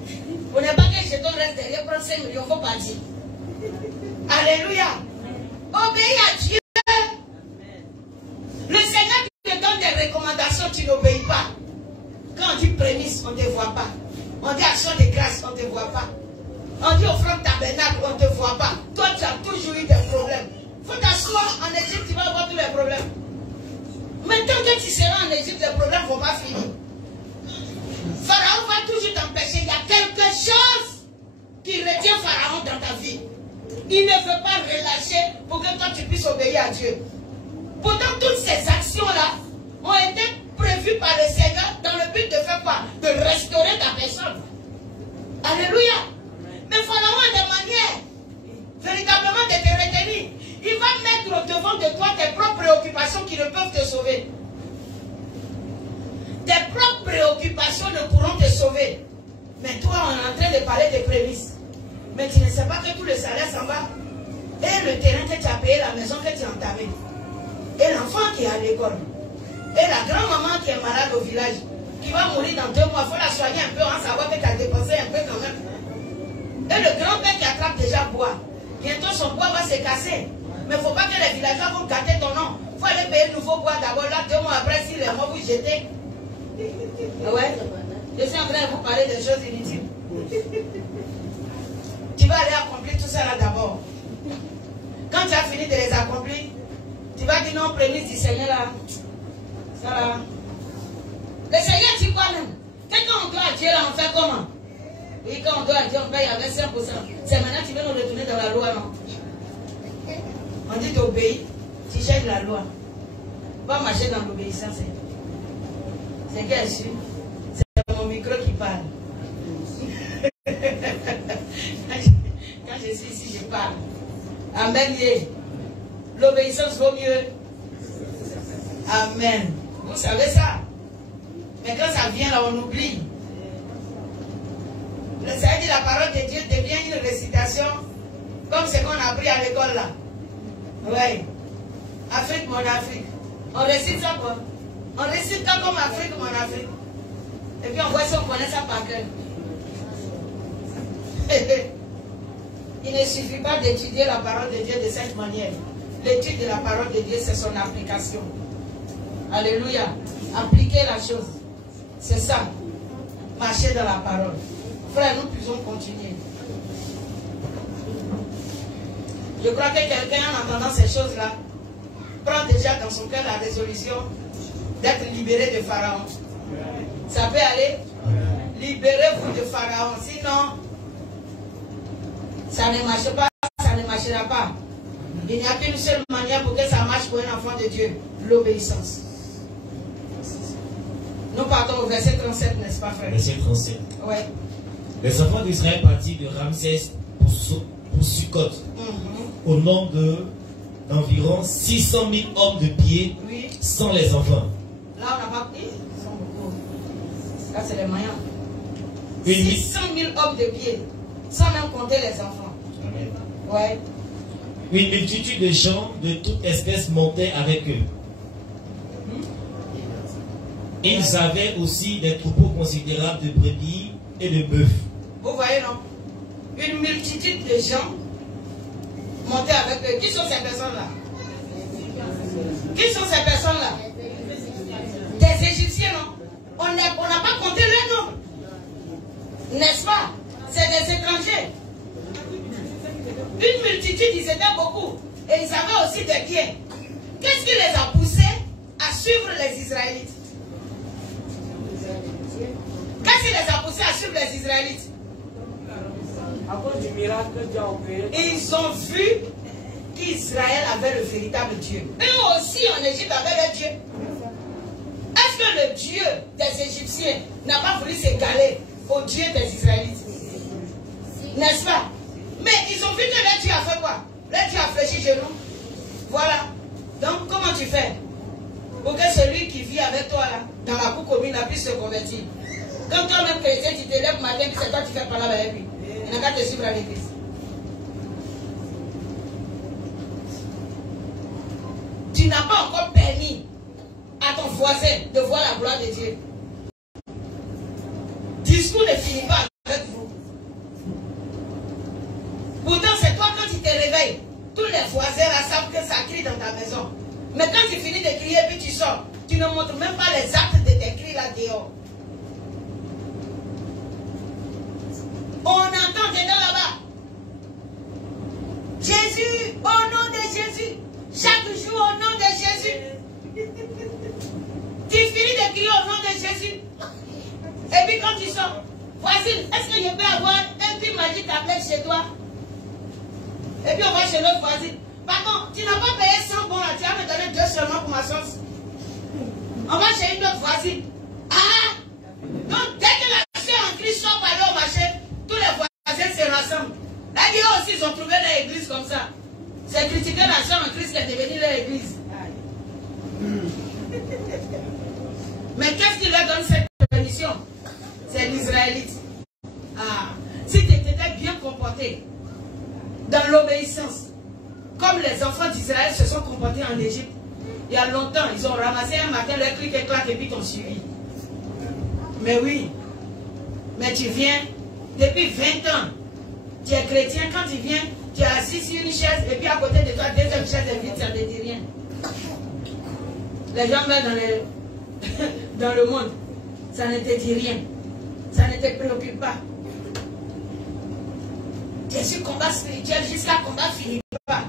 Vous n'avez pas que jeton reste derrière, prendre 5 millions, il faut partir. Alléluia. Obéis à Dieu. Le Seigneur te donne des recommandations, tu n'obéis pas. Quand on dit prémisse, on ne te voit pas. On dit action de grâce, on ne te voit pas. On dit offrande tabernacle, on ne te voit pas. Toi, tu as toujours eu des problèmes. Il faut t'asseoir en Égypte, tu vas avoir tous les problèmes. Mais tant que tu seras en Égypte, les problèmes ne vont pas finir. Pharaon va toujours t'empêcher. Il y a quelque chose qui retient Pharaon dans ta vie. Il ne veut pas relâcher pour que toi tu puisses obéir à Dieu. Pourtant, toutes ces actions-là ont été prévues par le Seigneur dans le but de faire quoi? De restaurer ta personne. occupations ne pourront te sauver. Mais toi, on est en train de parler des prémices. Mais tu ne sais pas que tout le salaire s'en va. Et le terrain que tu as payé, la maison que tu as entamée. Et l'enfant qui est à l'école. Et la grand-maman qui est malade au village. Qui va mourir dans 2 mois. Il faut la soigner un peu, en savoir que tu as dépensé un peu quand même. Et le grand-père qui attrape déjà bois. Bientôt son bois va se casser. Mais il ne faut pas que les villageois vont gâter ton nom. Il faut aller payer le nouveau bois d'abord. Là, 2 mois après, s'il est mort, vous jetez. Ouais. Je suis en train de vous parler des choses inutiles. Tu vas aller accomplir tout ça là d'abord. Quand tu as fini de les accomplir, tu vas dire non, prémisse du Seigneur là. Ça là. Le Seigneur dit quoi même? Quand on doit à Dieu là, on fait comment? Oui, quand on doit à Dieu, on paye avec 5%. C'est maintenant que tu veux nous retourner dans la loi, non? On dit d'obéir, tu cherches la loi. Va marcher dans l'obéissance. C'est quel sûr? C'est mon micro qui parle. Quand je suis ici, je parle. Amen. L'obéissance vaut mieux. Amen. Vous savez ça? Mais quand ça vient là, on oublie. Ça veut dire la parole de Dieu devient une récitation comme ce qu'on a appris à l'école là. Oui. Afrique, mon Afrique. On récite ça quoi? On récite ça comme Afrique, mon Afrique. Et puis on voit si on connaît ça par cœur. Il ne suffit pas d'étudier la parole de Dieu de cette manière. L'étude de la parole de Dieu, c'est son application. Alléluia. Appliquer la chose. C'est ça. Marcher dans la parole. Frère, nous pouvons continuer. Je crois que quelqu'un, en entendant ces choses-là, prend déjà dans son cœur la résolution d'être libéré de Pharaon. Ça peut aller? Libérez-vous de Pharaon. Sinon, ça ne marche pas, ça ne marchera pas. Il n'y a qu'une seule manière pour que ça marche pour un enfant de Dieu. L'obéissance. Nous partons au verset 37, n'est-ce pas, frère? Verset 37. Ouais. Les enfants d'Israël partirent de Ramsès pour Sukkot, au nombre d'environ 600 000 hommes de pied, Oui. sans les enfants. Là, on n'a pas pris. Ils sont beaucoup. Là, c'est les moyens. Une 600 000 hommes de pied, sans même compter les enfants. Amen. Ouais. Une multitude de gens de toute espèce montaient avec eux. Ils avaient aussi des troupeaux considérables de brebis et de bœufs. Vous voyez, non? Une multitude de gens montaient avec eux. Qui sont ces personnes-là? Qui sont ces personnes-là? Des Égyptiens, non? On n'a pas compté leur nom. N'est-ce pas? C'est des étrangers. Une multitude, ils étaient beaucoup. Et ils avaient aussi des biens. Qu'est-ce qui les a poussés à suivre les Israélites? Qu'est-ce qui les a poussés à suivre les Israélites? À cause du miracle que Dieu a opéré. Ils ont vu qu'Israël avait le véritable Dieu. Eux aussi en Égypte avaient le Dieu. Est-ce que le Dieu des Égyptiens n'a pas voulu s'égaler au Dieu des Israélites? N'est-ce pas? Mais ils ont vu que leur Dieu a fait quoi? Leur Dieu a fléchi genoux. Voilà. Donc comment tu fais pour que celui qui vit avec toi là, dans la cour commune, puisse se convertir? Quand toi-même chrétien, tu te lèves matin, puis c'est toi qui fais parler avec lui. Il n'a qu'à te suivre à l'église. Tu n'as pas encore permis à ton voisin de voir la gloire de Dieu. Discours ne finit pas avec vous. Pourtant, c'est toi quand tu te réveilles. Tous les voisins là savent que ça crie dans ta maison. Mais quand tu finis de crier puis tu sors, tu ne montres même pas les actes de tes cris là dehors. On entend dedans là-bas. Jésus, au nom de Jésus. Chaque jour au nom de Jésus. Tu finis de crier au nom de Jésus. Et puis quand tu sors, voisine, est-ce que je peux avoir un petit magique tablette chez toi? Et puis on va chez l'autre voisine. Pardon, tu n'as pas payé 100 bons là, tu vas me donner 2 seulement pour ma sauce. On va chez une autre voisine. Ah! Donc dès que la soeur en Christ sort par là au marché, tous les voisins se rassemblent. Là, eux aussi, ils ont trouvé leur église comme ça. C'est critiquer la soeur en Christ qui est devenue leur église. Mais qu'est-ce qui leur donne cette permission? Israël se sont comportés en Égypte. Il y a longtemps, ils ont ramassé un matin leur clic et clac et puis t'ont suivi. Mais oui, mais tu viens, depuis 20 ans, tu es chrétien, quand tu viens, tu es assis sur une chaise et puis à côté de toi, deuxième chaise est vide, ça ne te dit rien. Les gens meurent dans le monde, ça ne te dit rien, ça ne te préoccupe pas. Tu es sur combat spirituel jusqu'à combat finit pas.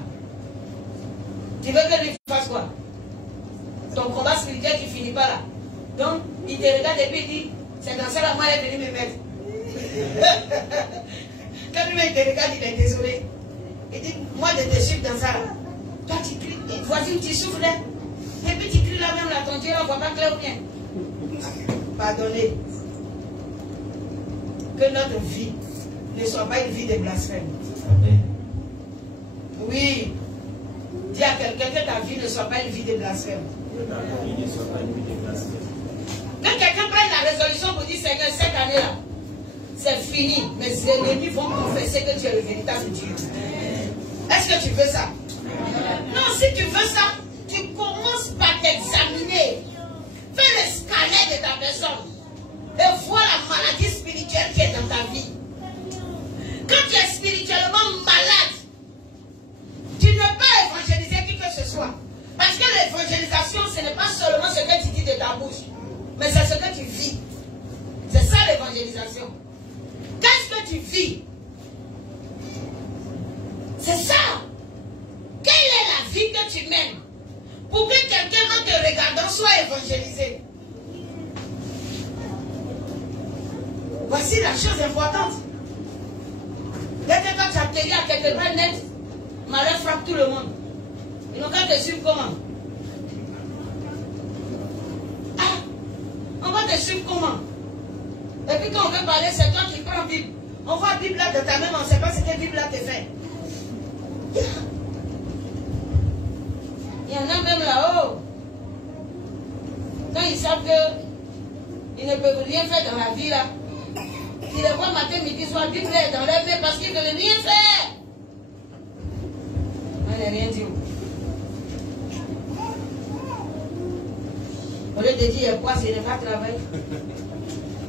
Tu veux que lui fasse quoi? Ton combat spirituel qui finit pas là. Donc, il te regarde et puis il dit, c'est dans ça là, moi, elle est venue me mettre. Quand lui il te regarde, il est désolé. Il dit, moi, de te suivre dans ça là. Toi, tu cries, et voici, tu souffles là. Et puis tu cries là même là, ton Dieu, on ne voit pas clair ou bien. Pardonnez. Que notre vie ne soit pas une vie de blasphème. Amen. Oui. Dis à quelqu'un que ta vie ne soit pas une vie de blasphème. Que quelqu'un prenne la résolution pour dire, Seigneur, cette année-là, c'est fini. Mes ennemis vont confesser que tu es le véritable Dieu. Est-ce que tu veux ça? Non, si tu veux ça, tu commences par t'examiner. Fais le scanner de ta personne. Et vois la maladie spirituelle qui est dans ta vie. Quand tu es spirituellement malade, tu ne peux pas évangéliser qui que ce soit. Parce que l'évangélisation, ce n'est pas seulement ce que tu dis de ta bouche, mais c'est ce que tu vis. C'est ça l'évangélisation. Qu'est-ce que tu vis? C'est ça. Quelle est la vie que tu mènes pour que quelqu'un en te regardant soit évangélisé? Voici la chose importante. Dès que quand tu atterris à quelque part net, malheur frappe tout le monde. Ils n'ont qu'à te suivre comment? Ah, on va te suivre comment? Et puis quand on veut parler, c'est toi qui prends la Bible. On voit la Bible là de ta main, on ne sait pas ce que la Bible là te fait. Il y en a même là-haut. Quand ils savent qu'ils ne peuvent rien faire dans la vie là, ils les voient matin, midi, soir, Bible est dans leur main parce qu'ils ne veulent rien faire. On n'a rien dit. Au lieu de dire, il y a quoi, c'est ne pas travailler.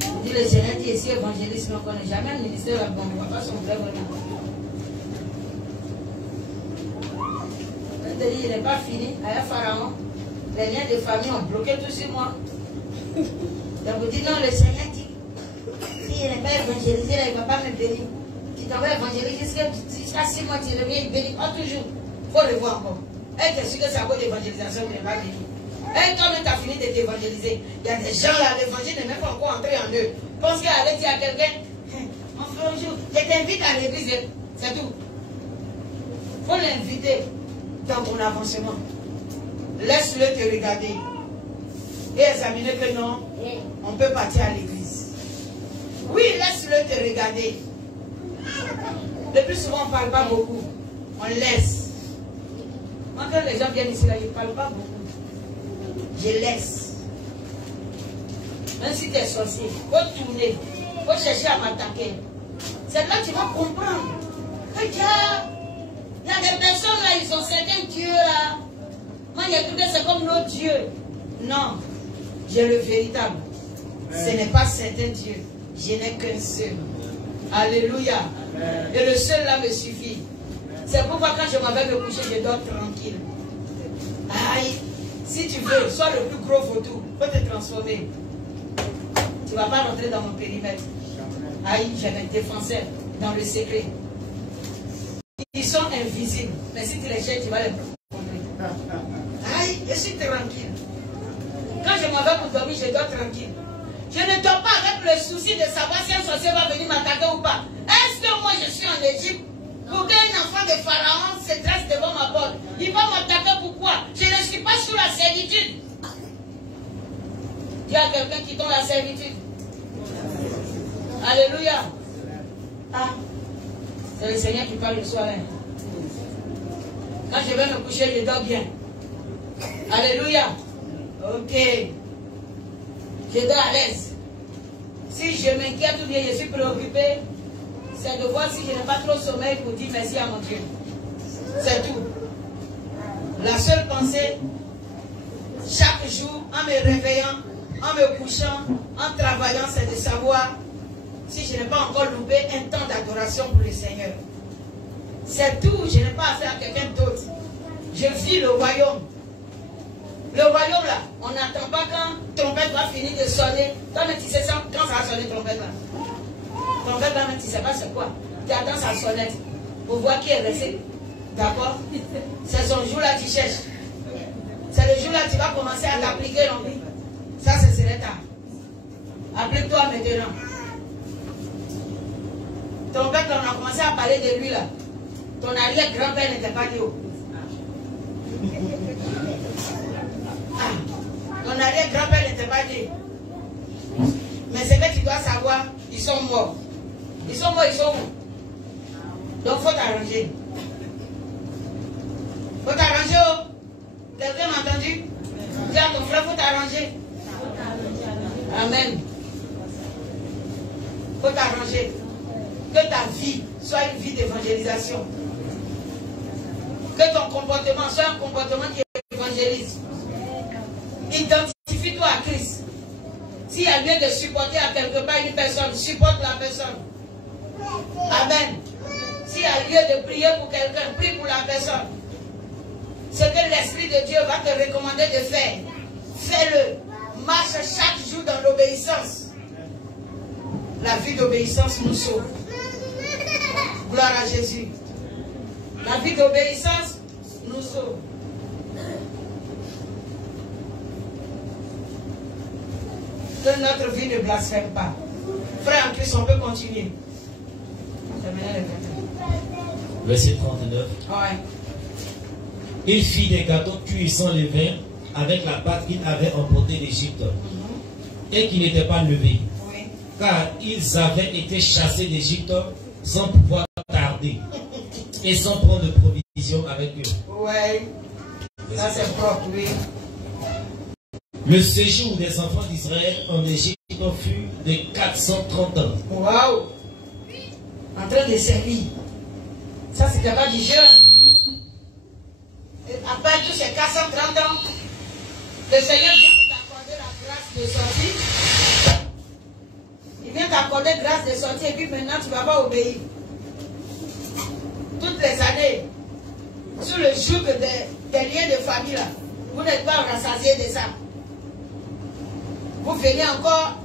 On dit, le Seigneur dit ici, évangélisme, on ne connaît jamais le ministère là, bon, on ne voit pas son vrai bonheur. Il n'est pas fini, à un pharaon, les liens de famille ont bloqué tout sur moi. Donc vous dites non, le Seigneur dit, s'il n'est pas évangélisé, là, il ne va pas me bénir. Tu t'en vas évangéliser jusqu'à 6 mois, tu reviens, il bénit pas toujours. Il faut le voir encore. Et tu es sûr que c'est à cause d'évangélisation qu'il n'est pas béni. Et toi-même, tu as fini de t'évangéliser. Il y a des gens là, l'évangile n'est même pas encore entré en eux. Pense qu'elle allait dire à quelqu'un, mon frère, je t'invite à l'église, c'est tout. Il faut l'inviter dans ton avancement. Laisse-le te regarder et examiner que non, on peut partir à l'église. Oui, laisse-le te regarder. Le plus souvent, on ne parle pas beaucoup. On laisse. Moi, quand les gens viennent ici, là, ils ne parlent pas beaucoup. Je laisse. Même si tu es sorcier, il faut tourner. Il faut chercher à m'attaquer. C'est là que tu vas comprendre. Regarde. Il y a des personnes là, ils ont certains dieux là. Moi, il y a tout c'est comme nos dieux. Non, j'ai le véritable. Ce n'est pas certains dieux. Je n'ai qu'un seul. Alléluia. Et le seul là me suffit. C'est pourquoi quand je m'en vais me coucher, je dors tranquille. Aïe, si tu veux, sois le plus gros vautour, faut te transformer. Tu ne vas pas rentrer dans mon périmètre. Aïe, j'ai mes défenseurs dans le secret. Ils sont invisibles. Mais si tu les cherches, tu vas les rencontrer. Aïe, je suis tranquille. Quand je m'en vais pour dormir, je dors tranquille. Je ne dors pas avec le souci de savoir si un sorcier va venir m'attaquer ou pas. Est-ce que moi je suis en Égypte pour qu'un enfant de Pharaon se dresse devant ma porte? Il va m'attaquer pourquoi? Je ne suis pas sous la servitude. Il y a quelqu'un qui tombe la servitude. Alléluia. Ah. C'est le Seigneur qui parle le soir. Hein. Quand je vais me coucher, je dors bien. Alléluia. Ok. Je dors à l'aise. Si je m'inquiète ou bien je suis préoccupé, c'est de voir si je n'ai pas trop sommeil pour dire merci à mon Dieu. C'est tout. La seule pensée, chaque jour, en me réveillant, en me couchant, en travaillant, c'est de savoir si je n'ai pas encore loupé un temps d'adoration pour le Seigneur. C'est tout, je n'ai pas affaire à quelqu'un d'autre. Je vis le royaume. Le royaume là, on n'attend pas quand trompette va finir de sonner. Toi, mais tu sais quand ça va sonner trompette là. Trompette là, mais tu ne sais pas c'est quoi. Tu attends sa sonnette pour voir qui est resté. D'accord? C'est son jour là que tu cherches. C'est le jour là que tu vas commencer à t'appliquer l'envie. Ça, ce serait tard. Applique-toi maintenant. Trompette, on a commencé à parler de lui là. Ton arrière-grand-père n'était pas Dieu. Ton arrière-grand-père n'était pas Dieu. Mais c'est que tu dois savoir, ils sont morts. Ils sont morts, ils sont où? Donc il faut t'arranger. Il faut t'arranger. Quelqu'un m'a entendu? Dis à ton frère, il faut t'arranger. Amen. Il faut t'arranger. Que ta vie soit une vie d'évangélisation. Que ton comportement soit un comportement qui évangélise. Identifie-toi à Christ. S'il y a lieu de supporter à quelque part une personne, supporte la personne. Amen. S'il y a lieu de prier pour quelqu'un, prie pour la personne. Ce que l'Esprit de Dieu va te recommander de faire, fais-le. Marche chaque jour dans l'obéissance. La vie d'obéissance nous sauve. Gloire à Jésus. La vie d'obéissance nous sauve. Que notre vie ne blasphème pas. Frère en Christ, on peut continuer. Verset 39. Ouais. Il fit des gâteaux cuits sans levain avec la pâte qu'il avait emportée d'Égypte et qui n'était pas levée. Oui. Car ils avaient été chassés d'Égypte sans pouvoir tarder et sans prendre de provisions avec eux. Ouais. Ça c'est propre, oui. Le séjour des enfants d'Israël en Égypte fut de 430 ans. Waouh! En train de servir. Ça, c'était pas du jeu. Et après tous ces 430 ans, le Seigneur vient t'accorder la grâce de sortie. Il vient t'accorder grâce de sortie et puis maintenant tu ne vas pas obéir. Toutes les années, sous le joug des liens de famille, là, vous n'êtes pas rassasiés de ça. Vous venez encore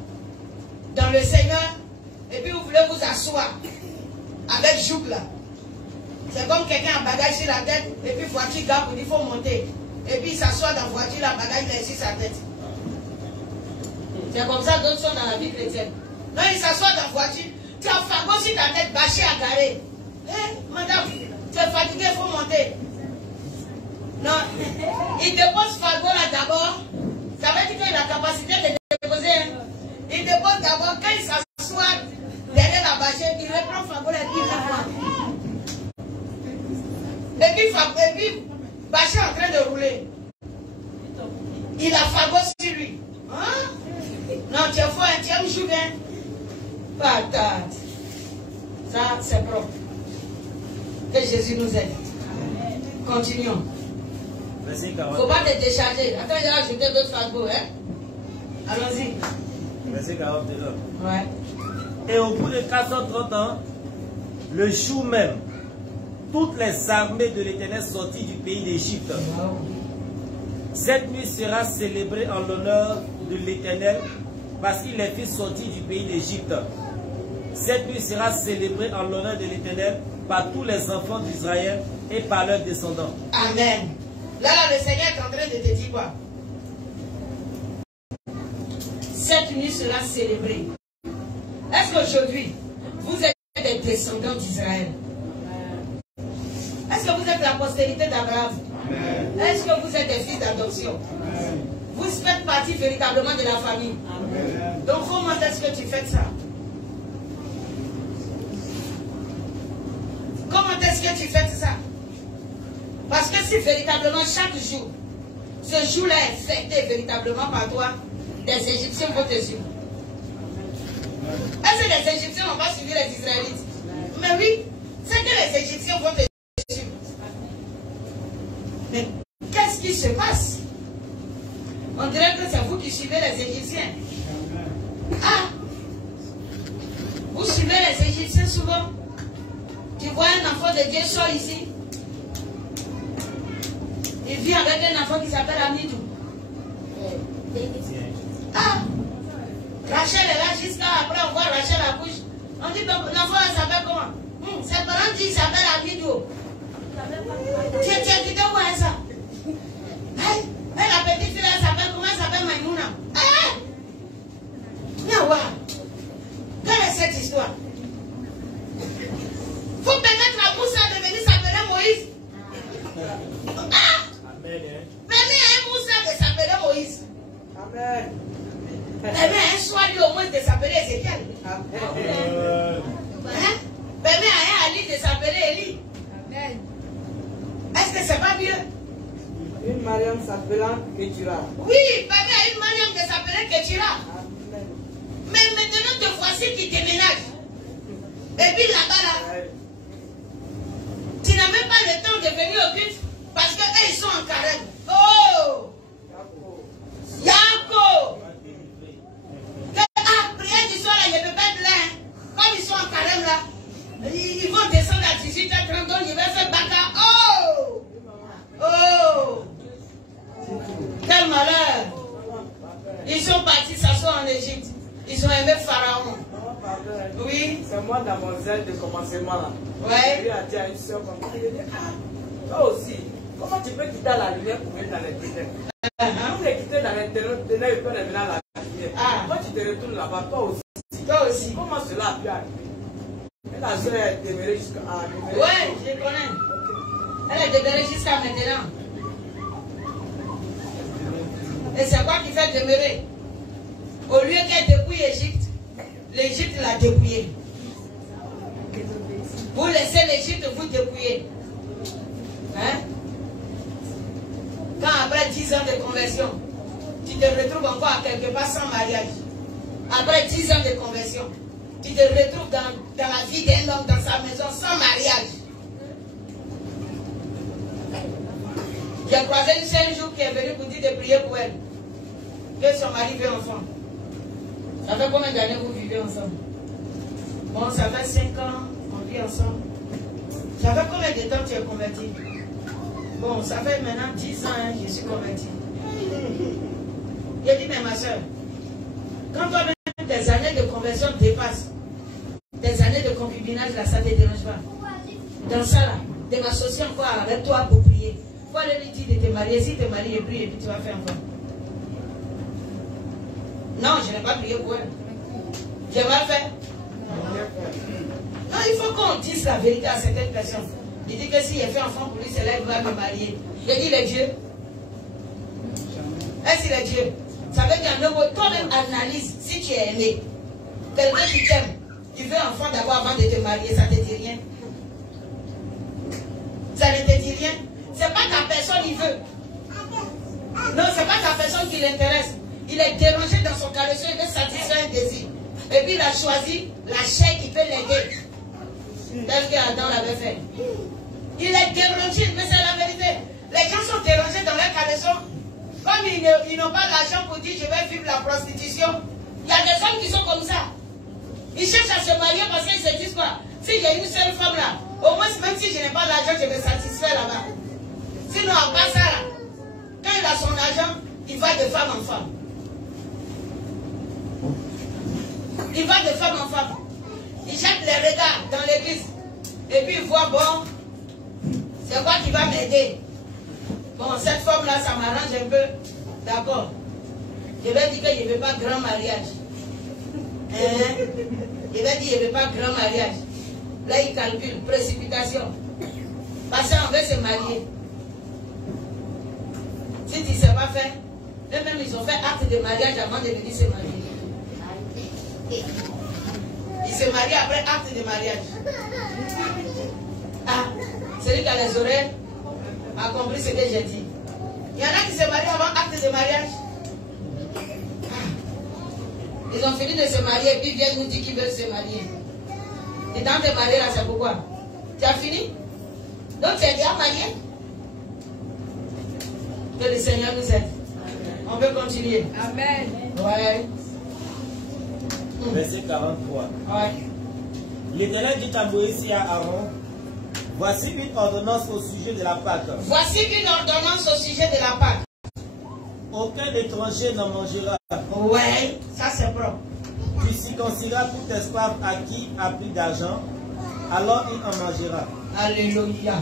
dans le Seigneur et puis vous voulez vous asseoir avec joug là. C'est comme quelqu'un a bagage sur la tête et puis voiture garde, il faut monter. Et puis il s'assoit dans la voiture, la bagage est sur sa tête. C'est comme ça d'autres sont dans la vie chrétienne. Non, il s'assoit dans la voiture, tu as fagot sur ta tête, bâché à garer. Madame, tu es fatigué, il faut monter. Non, il dépose fagot là d'abord. Ça veut dire qu'il a la capacité de déposer. Il dépose d'abord, quand il s'assoit derrière la bâchette, il reprend fagot et puis il la prend. Et puis bâché en train de rouler. Il a fagot sur lui. Hein? Non, tu es fort, tu aimes jouer. Patate. Ça, c'est propre. Que Jésus nous aide. Continuons. Il ne faut pas te décharger. Attends, j'ai ajouté d'autres fagots. Hein? Allons-y. Verset 49. Ouais. Et au bout de 430 ans, le jour même, toutes les armées de l'Éternel sorties du pays d'Égypte. Wow. Cette nuit sera célébrée en l'honneur de l'Éternel parce qu'il les fit sortir du pays d'Égypte. Cette nuit sera célébrée en l'honneur de l'Éternel par tous les enfants d'Israël et par leurs descendants. Amen. Là, le Seigneur est en train de te dire quoi? Cette nuit sera célébrée. Est-ce qu'aujourd'hui, vous êtes des descendants d'Israël? Est-ce que vous êtes la postérité d'Abraham? Est-ce que vous êtes des fils d'adoption? Vous faites partie véritablement de la famille. Donc comment est-ce que tu fais ça? Comment est-ce que tu fais ça? Parce que si véritablement chaque jour, ce jour-là est fêté véritablement par toi, des Égyptiens vont te suivre. Est-ce que les Égyptiens n'ont pas suivi les Israélites? Mais oui, c'est que les Égyptiens vont te suivre. Mais On dirait que c'est vous qui suivez les Égyptiens. Ah! Vous suivez les Égyptiens souvent. Tu vois un enfant de Dieu sort ici. Il vit avec un enfant qui s'appelle Amidou. Ah! Rachel est là jusqu'à après on voit Rachel accouche. On dit l'enfant s'appelle comment? Ses parents disent qu'il s'appelle Amidou. Tiens, tu te vois ça? Et la petite fille elle s'appelle comment? Elle s'appelle Maïmouna. Viens voir. Quelle est cette histoire? Faut peut-être la Moussa de venir s'appeler Moïse. Ah! Permets à un Moussa de s'appeler Moïse. Amen. Permets à un choix lui au moins de s'appeler Ézéchiel. Permets à un Ali de s'appeler Élie. Est-ce que c'est pas mieux? Une Mariam s'appelant Ketira. Oui, permets à une Mariam de s'appeler Ketira. Mais maintenant te voici qui déménage. Et puis là-bas, là, tu n'as même pas le temps de venir au culte parce qu'eux ils sont en carême. Oh! Yako! Prière du soir là, je ne peux pas être là. Comme ils sont en carême là, ils vont descendre à 18h30, donc ils vont faire baka. Oh! Oh! Quel malheur! Ils sont partis s'asseoir en Égypte. Ils ont aimé Pharaon. Oui. C'est moi dans mon zèle de commencement là. Ouais. Lui a dit à une soeur comme ça. Il a dit, toi aussi, comment tu peux quitter la lumière pour venir dans les ténèbres? Nous les quitter dans les ténèbres et puis revenir à la lumière. Quand tu te retournes là-bas, toi aussi. Toi aussi. Comment cela a pu arriver? Et la soeur est demeurée jusqu'à. Ouais, je connais. Elle est demeurée jusqu'à maintenant. Et c'est quoi qui fait demeurer? Au lieu qu'elle dépouille l'Égypte, l'Égypte l'a dépouillée. Vous laissez l'Égypte vous dépouiller. Hein? Quand après 10 ans de conversion, tu te retrouves encore à quelque part sans mariage. Après 10 ans de conversion, tu te retrouves dans la vie d'un homme dans sa maison sans mariage. J'ai croisé une seule jour qui est venue pour dire de prier pour elle. Que son mari veut enfant. Ça fait combien d'années vous vivez ensemble? Bon, ça fait 5 ans, on vit ensemble. Ça fait combien de temps tu es converti? Bon, ça fait maintenant 10 ans, hein, je suis converti. J'ai dit, mais ma soeur, quand toi-même tes années de conversion dépassent, tes années de concubinage, là, ça ne te dérange pas. Dans ça, là, de m'associer encore avec toi pour prier. Il faut aller lui dire de te marier. Si tu te maries, et prie, et puis tu vas faire enfant. Non, je n'ai pas prié pour elle. J'ai mal fait. Non, il faut qu'on dise la vérité à certaines personnes. Il dit que s'il a fait enfant pour lui, c'est là qu'il va me marier. J'ai dit, il est Dieu. Est-ce qu'il est Dieu? Ça veut dire, toi-même analyse si tu es aimé. Quelqu'un qui t'aime, tu veux enfant d'abord avant de te marier, ça ne te dit rien. Ça ne te dit rien. C'est pas ta personne il veut. Non, c'est pas ta personne qui l'intéresse. Il est dérangé dans son caresseur, il veut satisfaire un désir. Et puis il a choisi la chair qui peut l'aider. Tel qu'Adam l'avait fait. Il est dérangé, mais c'est la vérité. Les gens sont dérangés dans leur caresseur. Comme ils n'ont pas l'argent pour dire je vais vivre la prostitution. Il y a des hommes qui sont comme ça. Ils cherchent à se marier parce qu'ils se disent quoi? Si j'ai une seule femme là, au moins même si je n'ai pas l'argent, je vais satisfaire là-bas. Sinon, à part ça là, quand il a son argent, il va de femme en femme. Il va de femme en femme. Il jette les regards dans l'église. Et puis il voit, bon, c'est quoi qui va m'aider? Bon, cette femme-là, ça m'arrange un peu. D'accord. Je vais dire que je ne veux pas grand mariage. Je vais dire que je ne veux pas grand mariage. Là, il calcule, précipitation. Parce qu'on veut se marier. Si tu ne sais pas faire, eux-mêmes, ils ont fait acte de mariage avant de venir se marier. Ils se marient après acte de mariage. Ah, celui qui a les oreilles a compris ce que j'ai dit. Il y en a qui se marient avant acte de mariage. Ils ont fini de se marier et puis ils viennent nous dire qu'ils veulent se marier. Et dans te marier là, c'est pourquoi? Tu as fini? Donc tu es déjà marié? Que le Seigneur nous aide. On On peut continuer. Amen. Ouais. Verset 43. Ouais. L'Éternel dit à Moïse et à Aaron, voici une ordonnance au sujet de la Pâque. Voici une ordonnance au sujet de la Pâque. Aucun étranger n'en mangera. Ouais, ça c'est propre. Tu circonciras tout esclave à qui a pris d'argent, alors il en mangera. Alléluia.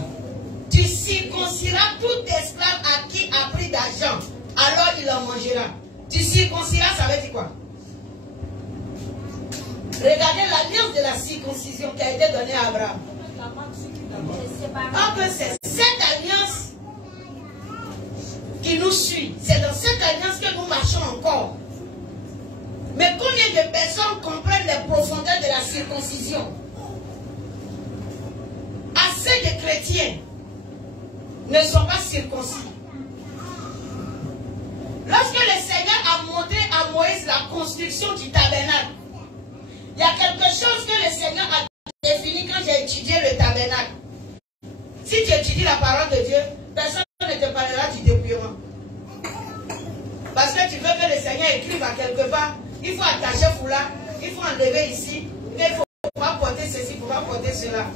Tu circonciras tout esclave à qui a pris d'argent, alors il en mangera. Tu circonciras, ça veut dire quoi? Regardez l'alliance de la circoncision qui a été donnée à Abraham. Parce que c'est cette alliance qui nous suit. C'est dans cette alliance que nous marchons encore. Mais combien de personnes comprennent les profondeurs de la circoncision? Assez de chrétiens ne sont pas circoncis. Lorsque le Seigneur a montré à Moïse la construction du tabernacle, il y a quelque chose que le Seigneur a défini quand j'ai étudié le tabernacle. Si tu étudies la parole de Dieu, personne ne te parlera du dépouillement. Parce que tu veux que le Seigneur écrive à quelque part, il faut attacher foulard, il faut enlever ici, il ne faut pas porter ceci, il ne faut pas porter cela.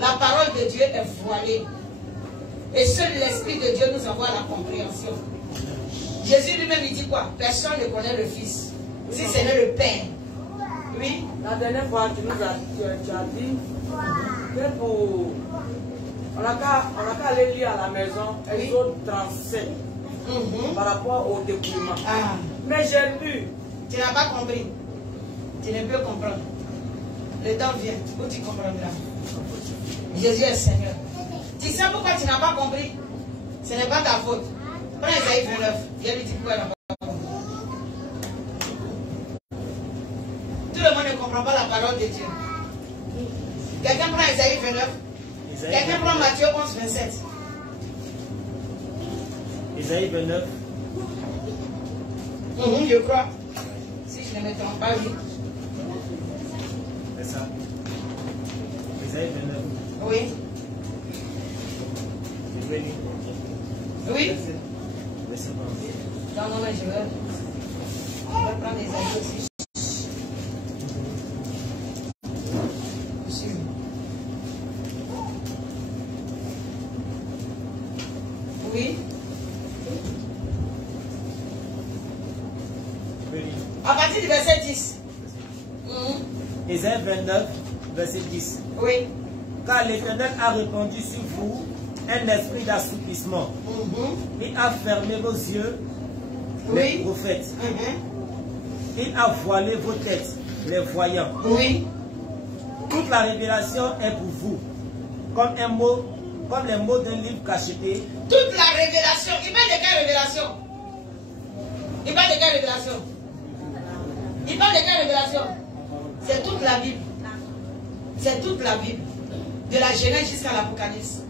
La parole de Dieu est voilée. Et seul l'Esprit de Dieu nous envoie la compréhension. Jésus lui-même, il dit quoi? Personne ne connaît le Fils, si ce n'est le Père. Oui. La dernière fois, tu as dit que pour... On n'a qu'à aller lire à la maison, Exode 37, par rapport au dépouillement. Ah. Mais j'ai lu. Tu n'as pas compris. Tu ne peux comprendre. Le temps vient où tu comprendras. Jésus est Seigneur. Tu sais pourquoi tu n'as pas compris? Ce n'est pas ta faute. Prends Isaïe 29. Viens lui dire pourquoi elle n'a pas compris. Tout le monde ne comprend pas la parole de Dieu. Quelqu'un prend Isaïe 29. Quelqu'un prend Matthieu 11, 27. Isaïe 29. Je crois. Si je ne me trompe pas, oui. C'est ça. Isaïe 29. Oui. Oui. Verset 20. Non, je vais prendre Isaïe aussi. Oui. À partir du verset 10. Isaïe 29, verset 10. Oui. Car l'Éternel a répandu sur vous un esprit d'assoupissement. Il a fermé vos yeux, les prophètes. Il a voilé vos têtes, les voyants. Oui. Toute la révélation est pour vous, comme un mot, comme les mots d'un livre cacheté. Toute la révélation. Il parle de quelle révélation? Il parle de quelle révélation? Il parle de quelle révélation? C'est toute la Bible. C'est toute la Bible. De la Genèse jusqu'à l'Apocalypse.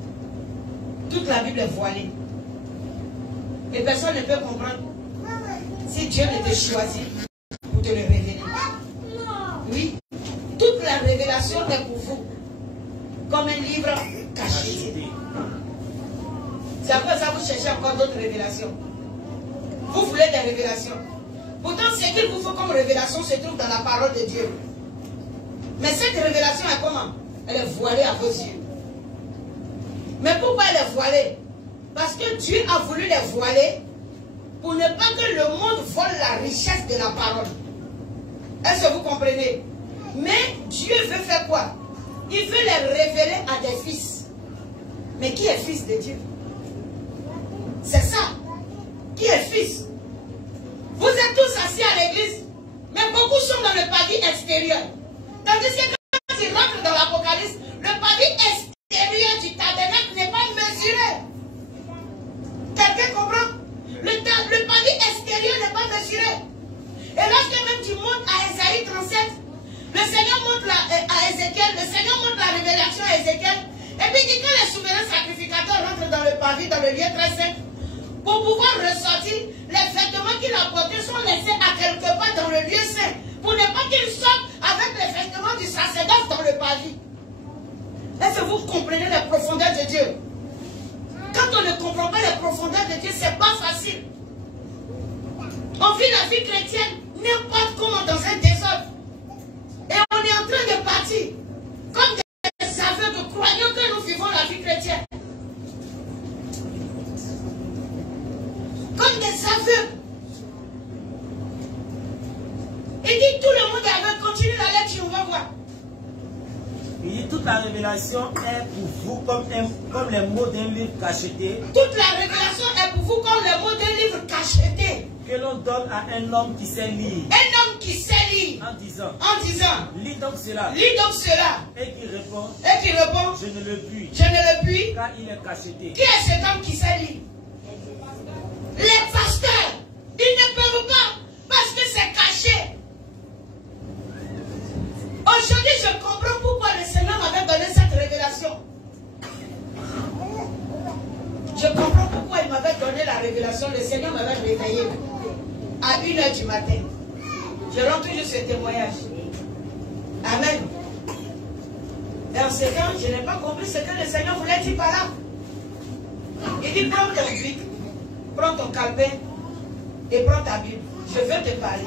Toute la Bible est voilée. Et personne ne peut comprendre si Dieu ne te choisit pour te le révéler. Oui. Toute la révélation est pour vous. Comme un livre caché. C'est après ça que vous cherchez encore d'autres révélations. Vous voulez des révélations. Pourtant, ce qu'il vous faut comme révélation se trouve dans la parole de Dieu. Mais cette révélation est comment? Elle est voilée à vos yeux. Mais pourquoi elle est voilée? Parce que Dieu a voulu les voiler pour ne pas que le monde vole la richesse de la parole. Est-ce que vous comprenez? Mais Dieu veut faire quoi? Il veut les révéler à des fils. Mais qui est fils de Dieu? C'est ça. Qui est fils? Vous êtes tous assis à l'église, mais beaucoup sont dans le pavis extérieur. Tandis que quand ils rentrent dans l'Apocalypse, le pavis extérieur du tabernacle n'est pas mesuré. Quelqu'un comprend? Le pavis extérieur n'est pas mesuré. Et lorsque même tu montes à Isaïe 37, le Seigneur montre à Ézéchiel, le Seigneur montre la révélation à Ézéchiel, et puis il dit que les souverains sacrificateurs rentrent dans le pavis, dans le lieu très saint, pour pouvoir ressortir, les vêtements qu'il a portés sont laissés à quelque part dans le lieu saint, pour ne pas qu'ils sortent avec les vêtements du sacerdoce dans le pavis. Est-ce que vous comprenez les profondeurs de Dieu? Quand on ne comprend pas les profondeurs de Dieu, c'est pas facile. la révélation est pour vous comme les mots d'un livre cacheté. Toute la révélation est pour vous comme les mots d'un livre cacheté. Que l'on donne à un homme qui sait lire. Un homme qui sait lire. En disant. Lis donc cela. Lis donc cela. Et qui répond. Je ne le puis. Car il est cacheté. Qui est cet homme qui sait lire? Les pasteurs. Ils ne peuvent pas. Parce que c'est caché. Aujourd'hui, je comprends pourquoi le Seigneur m'avait donné cette révélation. Je comprends pourquoi il m'avait donné la révélation. Le Seigneur m'avait réveillé à 1h du matin. Je rends toujours ce témoignage. Amen. Dans ce temps, je n'ai pas compris ce que le Seigneur voulait dire par là. Il dit, prends ton bic, prends ton calepin et prends ta Bible. Je veux te parler.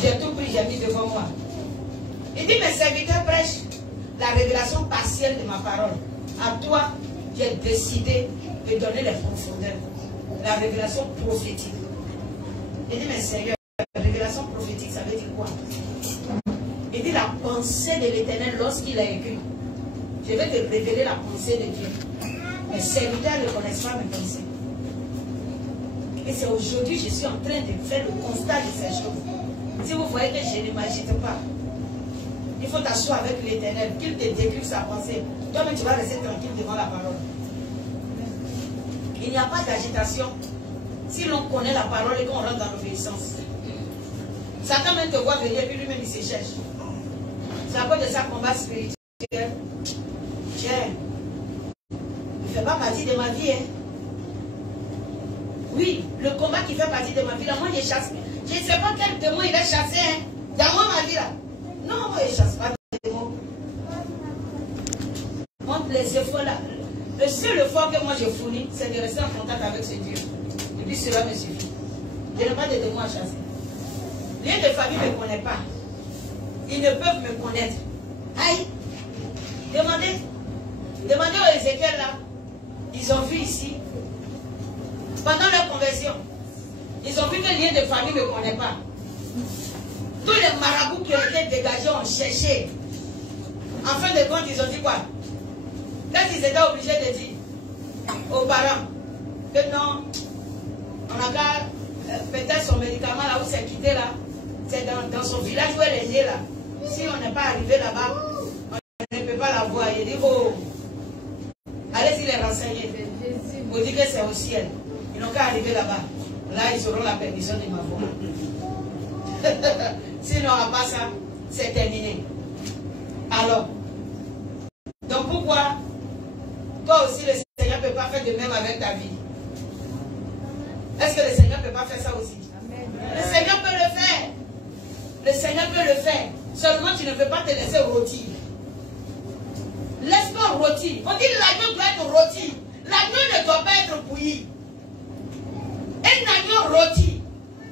J'ai tout pris, j'ai mis devant moi. Il dit, mes serviteurs prêchent la révélation partielle de ma parole. À toi, j'ai décidé de donner les profondeurs. La révélation prophétique. Il dit, mais Seigneur, la révélation prophétique, ça veut dire quoi? Il dit, la pensée de l'Éternel lorsqu'il a écrit. Je vais te révéler la pensée de Dieu. Mes serviteurs ne connaissent pas mes pensées. Et c'est aujourd'hui que je suis en train de faire le constat de ces choses. Si vous voyez que je ne m'agite pas, il faut t'asseoir avec l'Éternel, qu'il te décrive sa pensée. Toi-même, tu vas rester tranquille devant la parole. Il n'y a pas d'agitation si l'on connaît la parole et qu'on rentre dans l'obéissance. Satan même te voit venir, puis lui-même il se cherche. C'est à cause de sa combat spirituel. Tiens, il ne fait pas partie de ma vie. Hein. Oui, le combat qui fait partie de ma vie, là, moi je chasse. Je ne sais pas quel démon il a chassé. Hein. Dans moi, ma vie là. Non, moi je ne chasse pas de démons. Entre les efforts là. Le seul effort que moi je fournis, c'est de rester en contact avec ce Dieu. Et puis cela me suffit. Je n'ai pas de démons à chasser. Les de famille ne me connaissent pas. Ils ne peuvent me connaître. Aïe! Demandez aux Ézéchiel là. Ils ont vu ici. Pendant leur conversion, ils ont vu que le lien de famille ne me connaît pas. Tous les marabouts qui ont été dégagés ont cherché. En fin de compte, ils ont dit quoi? Quand ils étaient obligés de dire aux parents que non, on a qu'à peut-être son médicament là où c'est quitté là, c'est dans son village où elle est née là. Si on n'est pas arrivé là-bas, on ne peut pas la voir. Il dit, oh, allez-y les renseigner. Vous dites que c'est au ciel. Ils n'ont qu'à arriver là-bas. Là, ils auront la permission de m'avoir. Sinon, à part ça, c'est terminé. Alors, donc pourquoi toi aussi le Seigneur ne peut pas faire de même avec ta vie? Est-ce que le Seigneur ne peut pas faire ça aussi? Amen. Le Seigneur peut le faire. Le Seigneur peut le faire. Seulement, tu ne peux pas te laisser rôtir. Laisse-moi rôtir. On dit que l'agneau doit être rôti. L'agneau ne doit pas être bouilli. Un agneau rôti,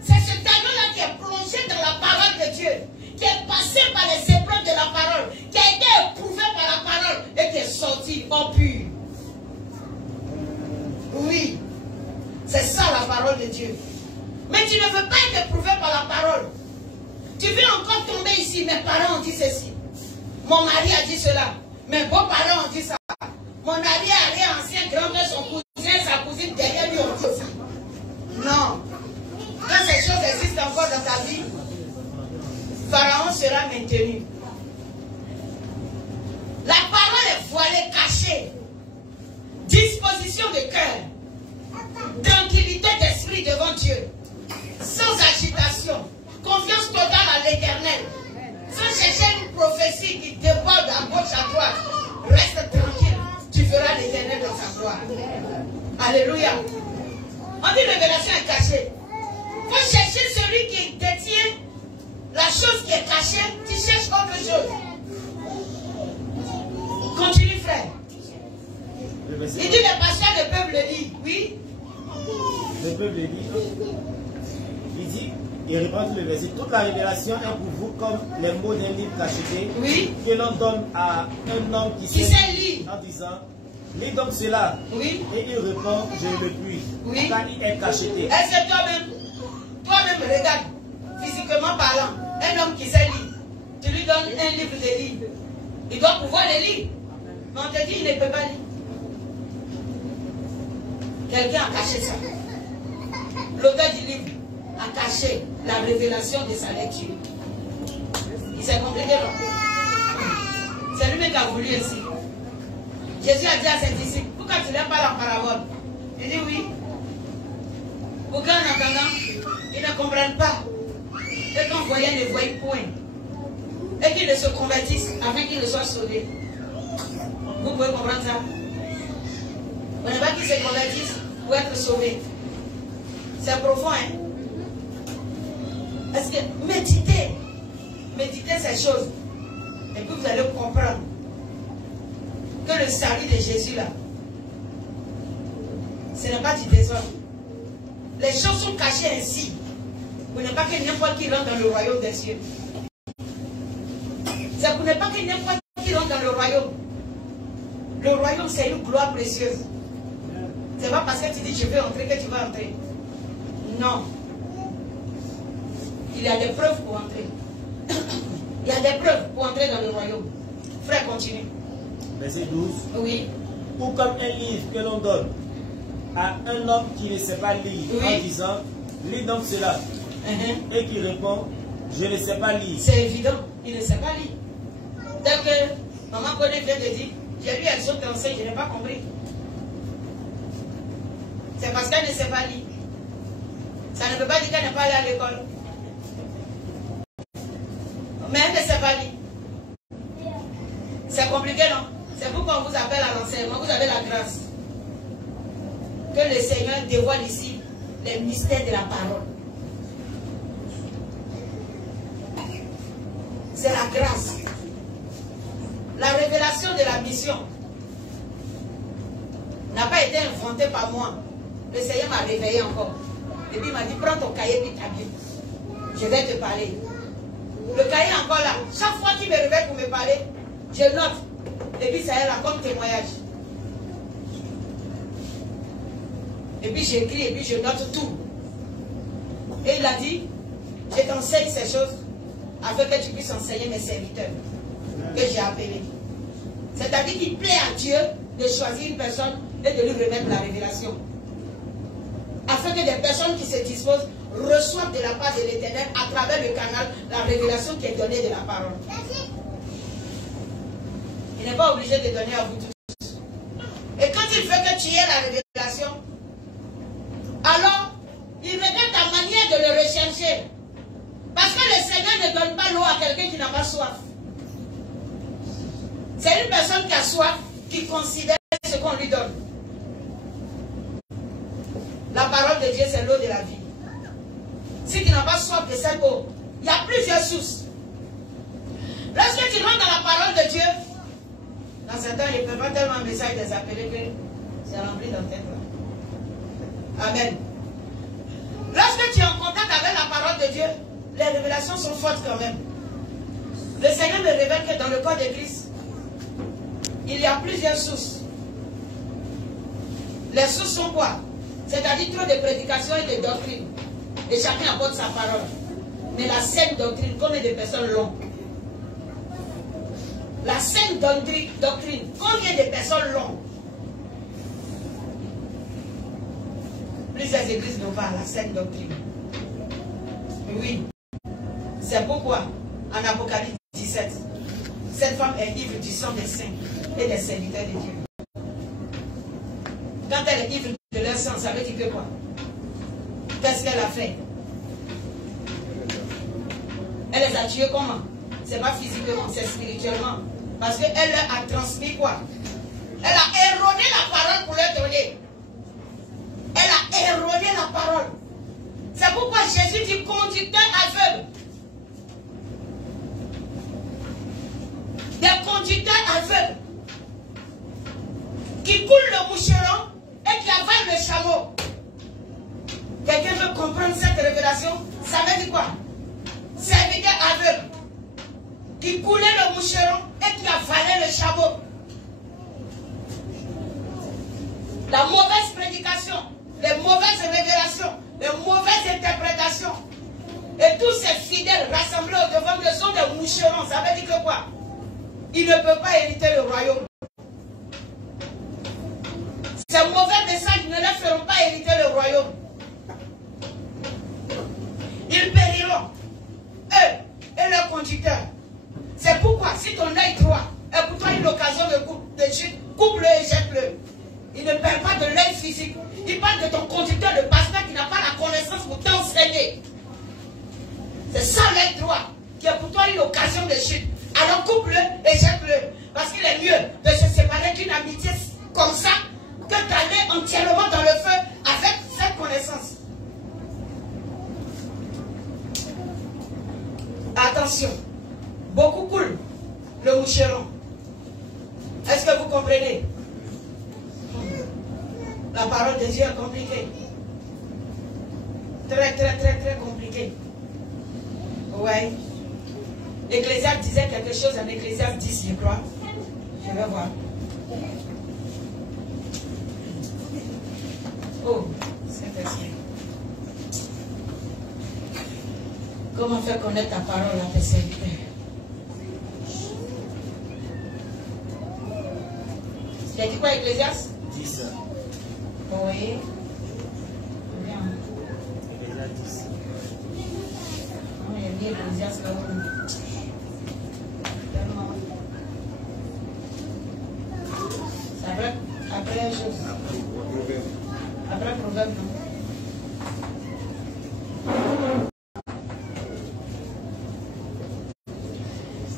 c'est cet agneau-là qui est plongé dans la parole de Dieu, qui est passé par les épreuves de la parole, qui a été éprouvé par la parole et qui est sorti en pur. Oui, c'est ça la parole de Dieu. Mais tu ne veux pas être éprouvé par la parole. Tu veux encore tomber ici, mes parents ont dit ceci. Mon mari a dit cela. Mes beaux-parents ont dit ça. Mon arrière-ancien grand-père, son cousin, sa cousine derrière lui ont dit ça. Non. Quand ces choses existent encore dans ta vie, Pharaon sera maintenu. La parole est voilée, cachée. Disposition de cœur. Tranquillité d'esprit devant Dieu. Sans agitation. Confiance totale à l'Éternel. Sans chercher une prophétie qui déborde à gauche, à droite. Reste tranquille. Tu verras l'Éternel dans sa gloire. Alléluia. On dit révélation est cachée. Il faut chercher celui qui détient la chose qui est cachée. Tu cherches autre chose. Continue, frère. Il dit les pasteurs ne peuvent le lire. Oui. Le peuple le dit. Il dit, il répond le verset. Toute la révélation est pour vous comme les mots d'un livre cacheté. Oui. Que l'on donne à un homme qui sait lire. En disant, lis donc cela. Oui. Et il répond, je le puis. Oui. Car il est cacheté. Est-ce que toi-même, regarde, physiquement parlant, un homme qui sait lire, tu lui donnes un livre de lire. Il doit pouvoir les lire. Mais on te dit, il ne peut pas lire. Quelqu'un a caché ça. L'auteur du livre a caché la révélation de sa lecture. Il s'est compliqué non? C'est lui qui a voulu ainsi. Jésus a dit à ses disciples, pourquoi tu n'aimes pas la parabole? Il dit oui. Pourquoi en attendant, ils ne comprennent pas. Et quand voyant ne voient point. Et qu'ils ne se convertissent afin qu'ils ne soient sauvés. Vous pouvez comprendre ça? On n'est pas qu'ils se convertissent pour être sauvés. C'est profond, hein? Parce que méditez ces choses. Et puis vous allez comprendre que le salut de Jésus là, ce n'est pas du désordre. Les choses sont cachées ainsi. Vous n'êtes pas que n'importe qui rentre dans le royaume des cieux. C'est pour ne pas que n'importe qui rentre dans le royaume. Le royaume, c'est une gloire précieuse. C'est pas parce que tu dis je veux entrer que tu vas entrer. Non. Il y a des preuves pour entrer. Il y a des preuves pour entrer dans le royaume. Frère, continue. Verset 12. Oui. Ou comme un livre que l'on donne à un homme qui ne sait pas lire, oui, en disant, lis donc cela. Et qui répond, je ne sais pas lire. C'est évident, il ne sait pas lire. Dès que maman Kodé vient de dire, j'ai lu Exode 35, je n'ai pas compris. C'est parce qu'elle ne sait pas lire. Ça ne veut pas dire qu'elle n'est pas allée à l'école. Mais elle ne sait pas lire. C'est compliqué, non? C'est pourquoi on vous appelle à l'enseignement. Vous avez la grâce. Que le Seigneur dévoile ici les mystères de la parole. C'est la grâce. La révélation de la mission n'a pas été inventée par moi. Le Seigneur m'a réveillé encore. Et puis il m'a dit, prends ton cahier et ta Bible. Je vais te parler. Le cahier est encore là. Chaque fois qu'il me réveille pour me parler, je note. Et puis ça est là comme témoignage. Et puis j'écris et puis je note tout. Et il a dit, je t'enseigne ces choses afin que tu puisses enseigner mes serviteurs que j'ai appelés. C'est-à-dire qu'il plaît à Dieu de choisir une personne et de lui remettre la révélation. Afin que des personnes qui se disposent reçoivent de la part de l'Éternel à travers le canal la révélation qui est donnée de la parole. Il n'est pas obligé de donner à vous tous. Et quand il veut que tu aies la révélation, alors il regarde ta manière de le rechercher. Parce que le Seigneur ne donne pas l'eau à quelqu'un qui n'a pas soif. C'est une personne qui a soif qui considère ce qu'on lui donne. La parole de Dieu, c'est l'eau de la vie. Si tu n'as pas soif de cette eau, il y a plusieurs sources. Lorsque tu rentres dans la parole de Dieu, dans ce temps, il ne peut pas tellement un message des appelés que c'est rempli dans ta tête. Amen. Lorsque tu es en contact avec la parole de Dieu, les révélations sont fortes quand même. Le Seigneur me révèle que dans le corps de Christ, il y a plusieurs sources. Les sources sont quoi? C'est-à-dire trop de prédications et de doctrines. Et chacun apporte sa parole. Mais la saine doctrine, combien de personnes l'ont? La saine doctrine, combien de personnes l'ont? Plusieurs églises n'ont pas la saine doctrine. Oui. C'est pourquoi, en Apocalypse 17, cette femme est ivre du sang des saints et des serviteurs de Dieu. Quand elle est ivre de leur sang, ça veut dire que quoi? Qu'est-ce qu'elle a fait? Elle les a tués comment? C'est pas physiquement, c'est spirituellement. Parce qu'elle leur a transmis quoi? Elle a érodé la parole pour leur donner. Elle a érodé la parole. C'est pourquoi Jésus dit conducteur aveugle. Des conducteurs aveugles qui coulent le moucheron et qui avalent le chameau. Quelqu'un veut comprendre cette révélation? Ça veut dire quoi? Serviteur aveugle qui coulait le moucheron et qui avalait le chameau. La mauvaise prédication, les mauvaises révélations, les mauvaises interprétations et tous ces fidèles rassemblés au devant de sont des moucherons. Ça veut dire que quoi? il ne peut pas hériter le royaume. Ces mauvais messages ne les feront pas hériter le royaume. Ils périront, eux et leurs conducteurs. C'est pourquoi, si ton œil droit est pour toi une occasion de chute, coupe-le et jette-le. Il ne parle pas de l'œil physique. Il parle de ton conducteur, le pasteur qui n'a pas la connaissance pour t'enseigner. C'est ça l'œil droit qui est pour toi une occasion de chute. Alors coupe-le et jette-le. Parce qu'il est mieux de se séparer d'une amitié comme ça que d'aller entièrement dans le feu avec cette connaissance. Attention, beaucoup coulent le moucheron. Est-ce que vous comprenez? La parole de Dieu est compliquée. Très compliquée. Ouais. Ecclésiaste disait quelque chose en Ecclésiaste 10, je crois. Je vais voir. Oh, Saint-Esprit. Comment faire connaître ta parole à tes serviteurs? Tu as dit quoi, Ecclésiaste? 10. Oui. Bien. Ecclésiaste 10. Non, il y a dit Ecclésiaste là où. Tellement. C'est après la chose. Après le proverbe, non?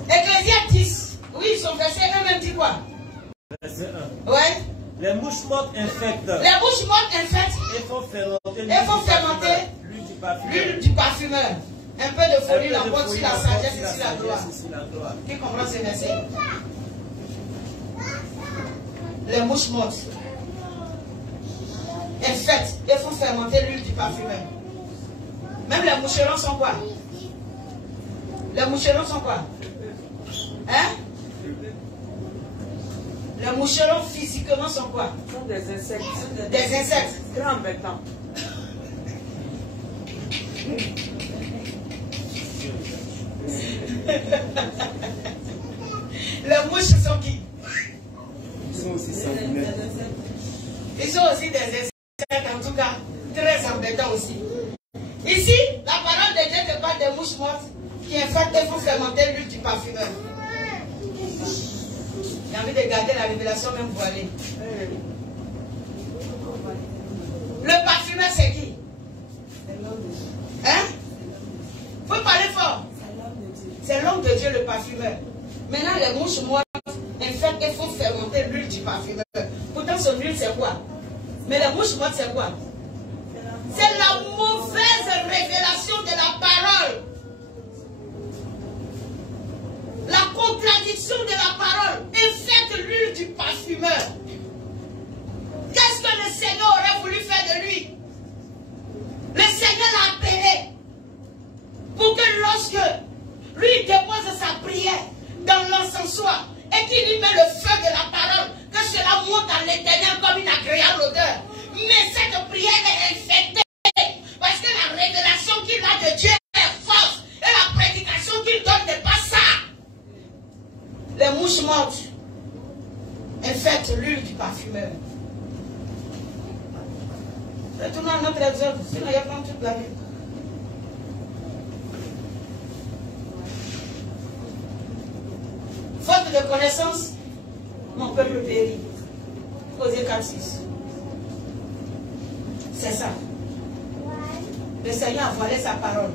Ecclésiaste 10. Oui, son verset 1 même dit quoi? Verset 1. Ouais. Les mouches mortes infectent. Les mouches mortes infectent. Et font fermenter l'huile du parfumeur. Un peu de folie l'emporte sur la sagesse et sur la gloire. Qui comprend ce verset? Les mouches mortes infectent et font fermenter l'huile du parfumeur. Même les moucherons sont quoi? Les moucherons sont quoi? Hein? Les moucherons physiquement sont quoi? Ce sont des insectes. Des insectes. Très embêtants. Les mouches sont qui? Ils sont aussi sanguinaires. Ils sont aussi des insectes, en tout cas, très embêtants aussi. Ici, la parole de Dieu te parle des mouches mortes qui infectent et font fermenter l'huile du parfumeur. J'ai envie de garder la révélation même voilée. Le parfumeur, c'est qui? Hein? Faut parler fort. C'est l'homme de Dieu, le parfumeur. Maintenant, les mouches mortes infectent et font fermenter l'huile du parfumeur. Pourtant, son huile, c'est quoi? Mais les mouches mortes, c'est quoi? C'est la mauvaise révélation de la parole. La contradiction de la parole infecte l'huile du parfumeur. Qu'est-ce que le Seigneur aurait voulu faire de lui? Le Seigneur l'a appelé pour que lorsque lui dépose sa prière dans l'encensoir et qu'il lui met le feu de la parole, que cela monte à l'Éternel comme une agréable odeur. Mais cette prière est infectée parce que la révélation qu'il a de Dieu est forte et la prédication qu'il donne n'est pas ça. Les mouches mortes infectent l'huile du parfumeur. Retournons à notre exode, sinon il y a pas toute la vie. Faute de connaissance, mon peuple périt. Osée 4:6. C'est ça. Le Seigneur a voilé sa parole.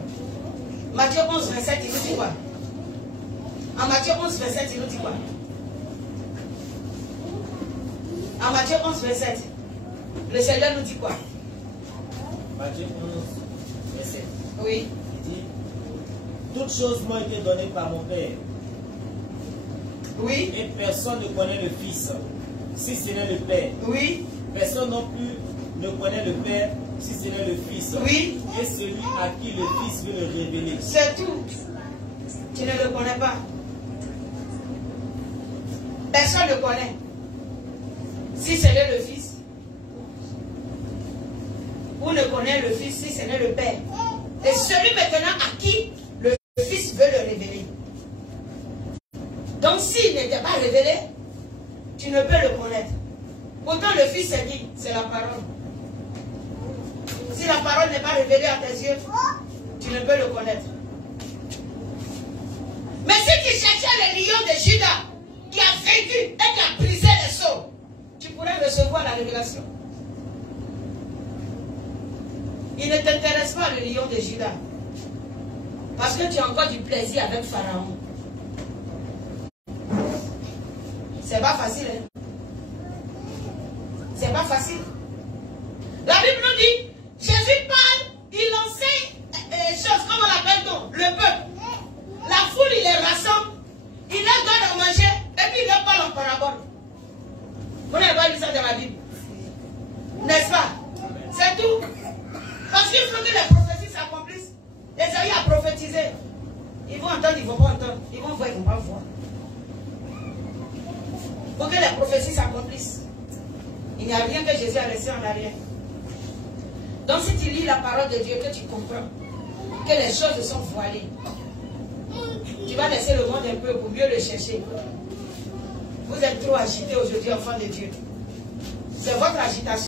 Matthieu 11, 27, il nous dit quoi? En Matthieu 11, 27, il nous dit quoi? En Matthieu 11, 27, le Seigneur nous dit quoi? Matthieu 11, verset. Oui. Il dit: toutes choses m'ont été données par mon Père. Oui. Et personne ne connaît le Fils, si ce n'est le Père. Oui. Personne non plus ne connaît le Père, si ce n'est le Fils. Oui. Et celui à qui le Fils veut le révéler. C'est tout. Tu ne le connais pas. Personne ne le connaît. Si ce n'est le Fils. Ou ne connaît le Fils si ce n'est le Père. Et celui maintenant à qui le Fils veut le révéler. Donc s'il n'était pas révélé, tu ne peux le connaître. Pourtant le Fils s'est dit, c'est la parole. Si la parole n'est pas révélée à tes yeux, tu ne peux le connaître. Mais si tu cherchais le lion de Judas, qui a vaincu et qui a brisé les sceaux, tu pourrais recevoir la révélation. Il ne t'intéresse pas le lion de Judas. Parce que tu as encore du plaisir avec Pharaon. C'est pas facile, hein? C'est pas facile. La Bible nous dit, Jésus parle, il enseigne les choses, comment on l'appelle-t-on? Le peuple. La foule, il les rassemble, il leur donne à manger, et puis il leur parle en parabole. Vous n'avez pas lu ça dans la Bible? N'est-ce pas? C'est tout. Parce qu'il faut que les prophéties s'accomplissent. Esaïe a prophétisé. Ils vont entendre, ils ne vont pas entendre. Ils vont voir, ils ne vont pas voir. Pour que les prophéties s'accomplissent. Il n'y a rien que Jésus a laissé en arrière. Donc si tu lis la parole de Dieu, que tu comprends que les choses sont voilées, tu vas laisser le monde un peu pour mieux le chercher. Vous êtes trop agités aujourd'hui, enfants de Dieu. C'est votre agitation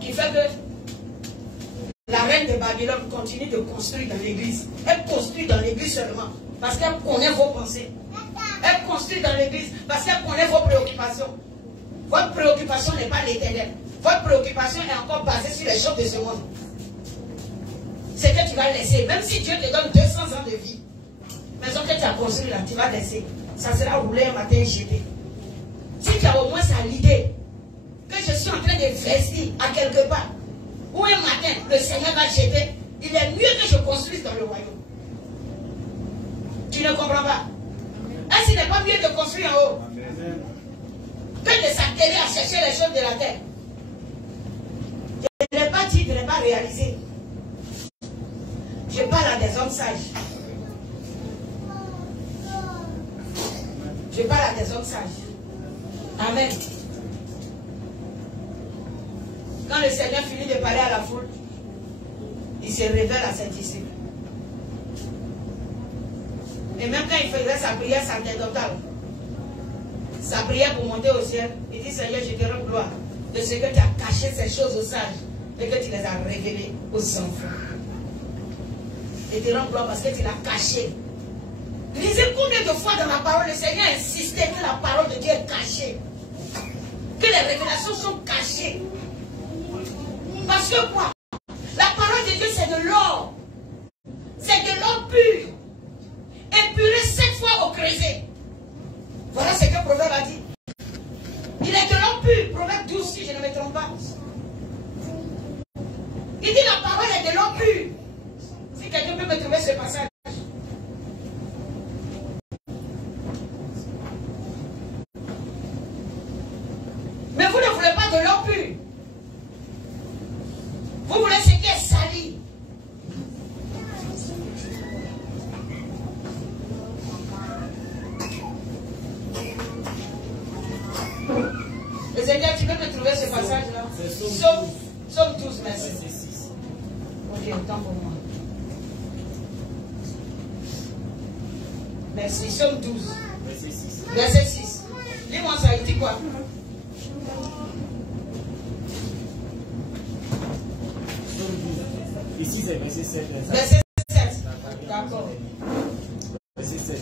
qui fait que la reine de Babylone continue de construire dans l'église. Elle construit dans l'église seulement parce qu'elle connaît vos pensées. Elle construit dans l'église parce qu'elle connaît vos préoccupations. Votre préoccupation n'est pas l'éternel. Votre préoccupation est encore basée sur les choses de ce monde. C'est que tu vas laisser. Même si Dieu te donne 200 ans de vie, maison que tu as construit là, tu vas laisser. Ça sera roulé un matin et jeté. Si tu as au moins ça l'idée que je suis en train d'investir à quelque part, où un matin le Seigneur va jeter, il est mieux que je construise dans le royaume. Tu ne comprends pas? Est-ce qu'il n'est pas mieux de construire en haut que de s'atteler à chercher les choses de la terre? Je ne l'ai pas dit, je ne l'ai pas réalisé. Je parle à des hommes sages. Je parle à des hommes sages. Amen. Quand le Seigneur finit de parler à la foule, il se révèle à ses disciples. Et même quand il faisait sa prière sacerdotale, sa prière pour monter au ciel, il dit, Seigneur, je te rends gloire de ce que tu as caché ces choses aux sages et que tu les as révélées aux enfants. Et te rends gloire parce que tu l'as caché. Lisez combien de fois dans la parole, le Seigneur insistait que la parole de Dieu est cachée. Que les révélations sont cachées. Parce que quoi? La parole de Dieu, c'est de l'or. C'est de l'or pur. Épuré 7 fois au creuset. Voilà ce que Proverbe a dit. Il est de l'or pur. Proverbe 12, si je ne me trompe pas. Il dit la parole est de l'or pur. Si quelqu'un peut me trouver ce passage. Mais vous ne voulez pas de l'or pur. Vous voulez ce qui est sali. Le Seigneur, tu peux me trouver ce passage-là? Somme 12, merci. Ok, autant pour moi. Merci, Somme 12. Verset 6. Dis-moi ça, il dit quoi? Ici, c'est verset 7. Verset 7. D'accord. Verset 7.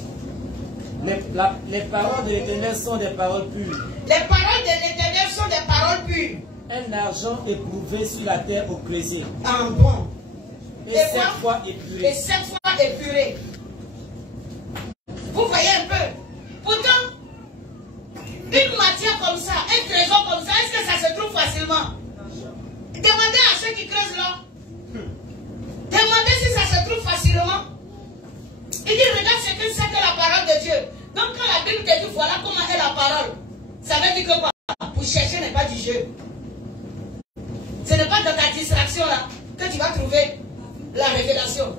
Les paroles de l'Éternel sont des paroles pures. Les paroles de l'Éternel sont des paroles pures. Un argent éprouvé sur la terre au creuset. En bon. Et 7 fois épuré. Et 7 fois épuré. Vous voyez un peu. Pourtant, une matière comme ça, un trésor comme ça, est-ce que ça se trouve facilement? Demandez à ceux qui creusent là. Demandez si ça se trouve facilement. Il dit, regarde ce que c'est que la parole de Dieu. Donc quand la Bible te dit, voilà comment est la parole, ça veut dire que quoi? Pour chercher n'est pas du jeu. Ce n'est pas dans ta distraction là que tu vas trouver la révélation.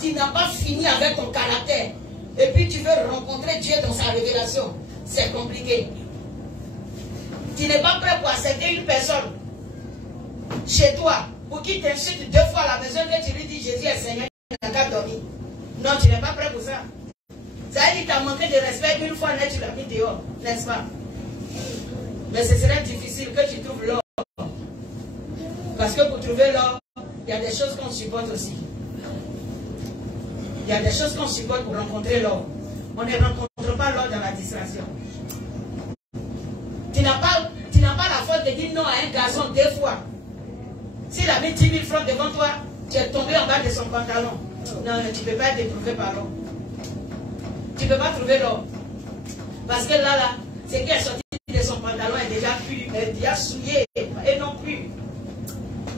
Tu n'as pas fini avec ton caractère. Et puis tu veux rencontrer Dieu dans sa révélation. C'est compliqué. Tu n'es pas prêt pour accepter une personne chez toi pour qu'il t'insulte 2 fois à la maison que tu lui dis Jésus est Seigneur, il n'a qu'à dormir. Non, tu n'es pas prêt pour ça. Ça veut dire que tu as manqué de respect une fois net, tu l'as mis dehors, n'est-ce pas? Mais ce serait difficile que tu trouves l'or. Parce que pour trouver l'or, il y a des choses qu'on supporte aussi. Il y a des choses qu'on supporte pour rencontrer l'or. On ne rencontre pas l'or dans la distraction. Tu n'as pas la faute de dire non à un garçon 2 fois. S'il a mis 10 000 francs devant toi, tu es tombé en bas de son pantalon. Non, tu ne peux pas être éprouvé par l'or. Tu ne peux pas trouver l'or. Parce que là, ce qui est sorti de son pantalon est déjà pu, est déjà souillé et non plus.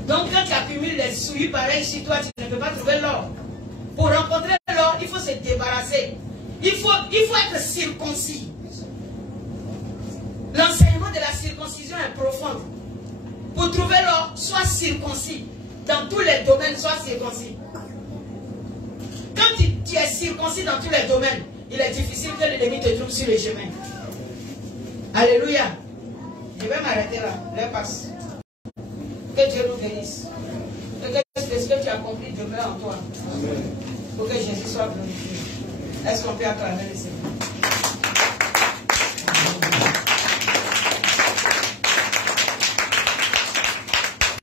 Donc quand tu accumules les souillures pareils sur toi, tu ne peux pas trouver l'or. Pour rencontrer l'or, il faut se débarrasser. Il faut être circoncis. L'enseignement de la circoncision est profond. Pour trouver l'or, sois circoncis. Dans tous les domaines, sois circoncis. Quand tu es circoncis dans tous les domaines, il est difficile que l'ennemi te trouve sur le chemin. Alléluia. Je vais m'arrêter là. L'heure passe. Que Dieu nous bénisse. Que ce que tu as compris demeure en toi. Pour que Jésus soit glorifié. Est-ce qu'on peut acclamer le Seigneur?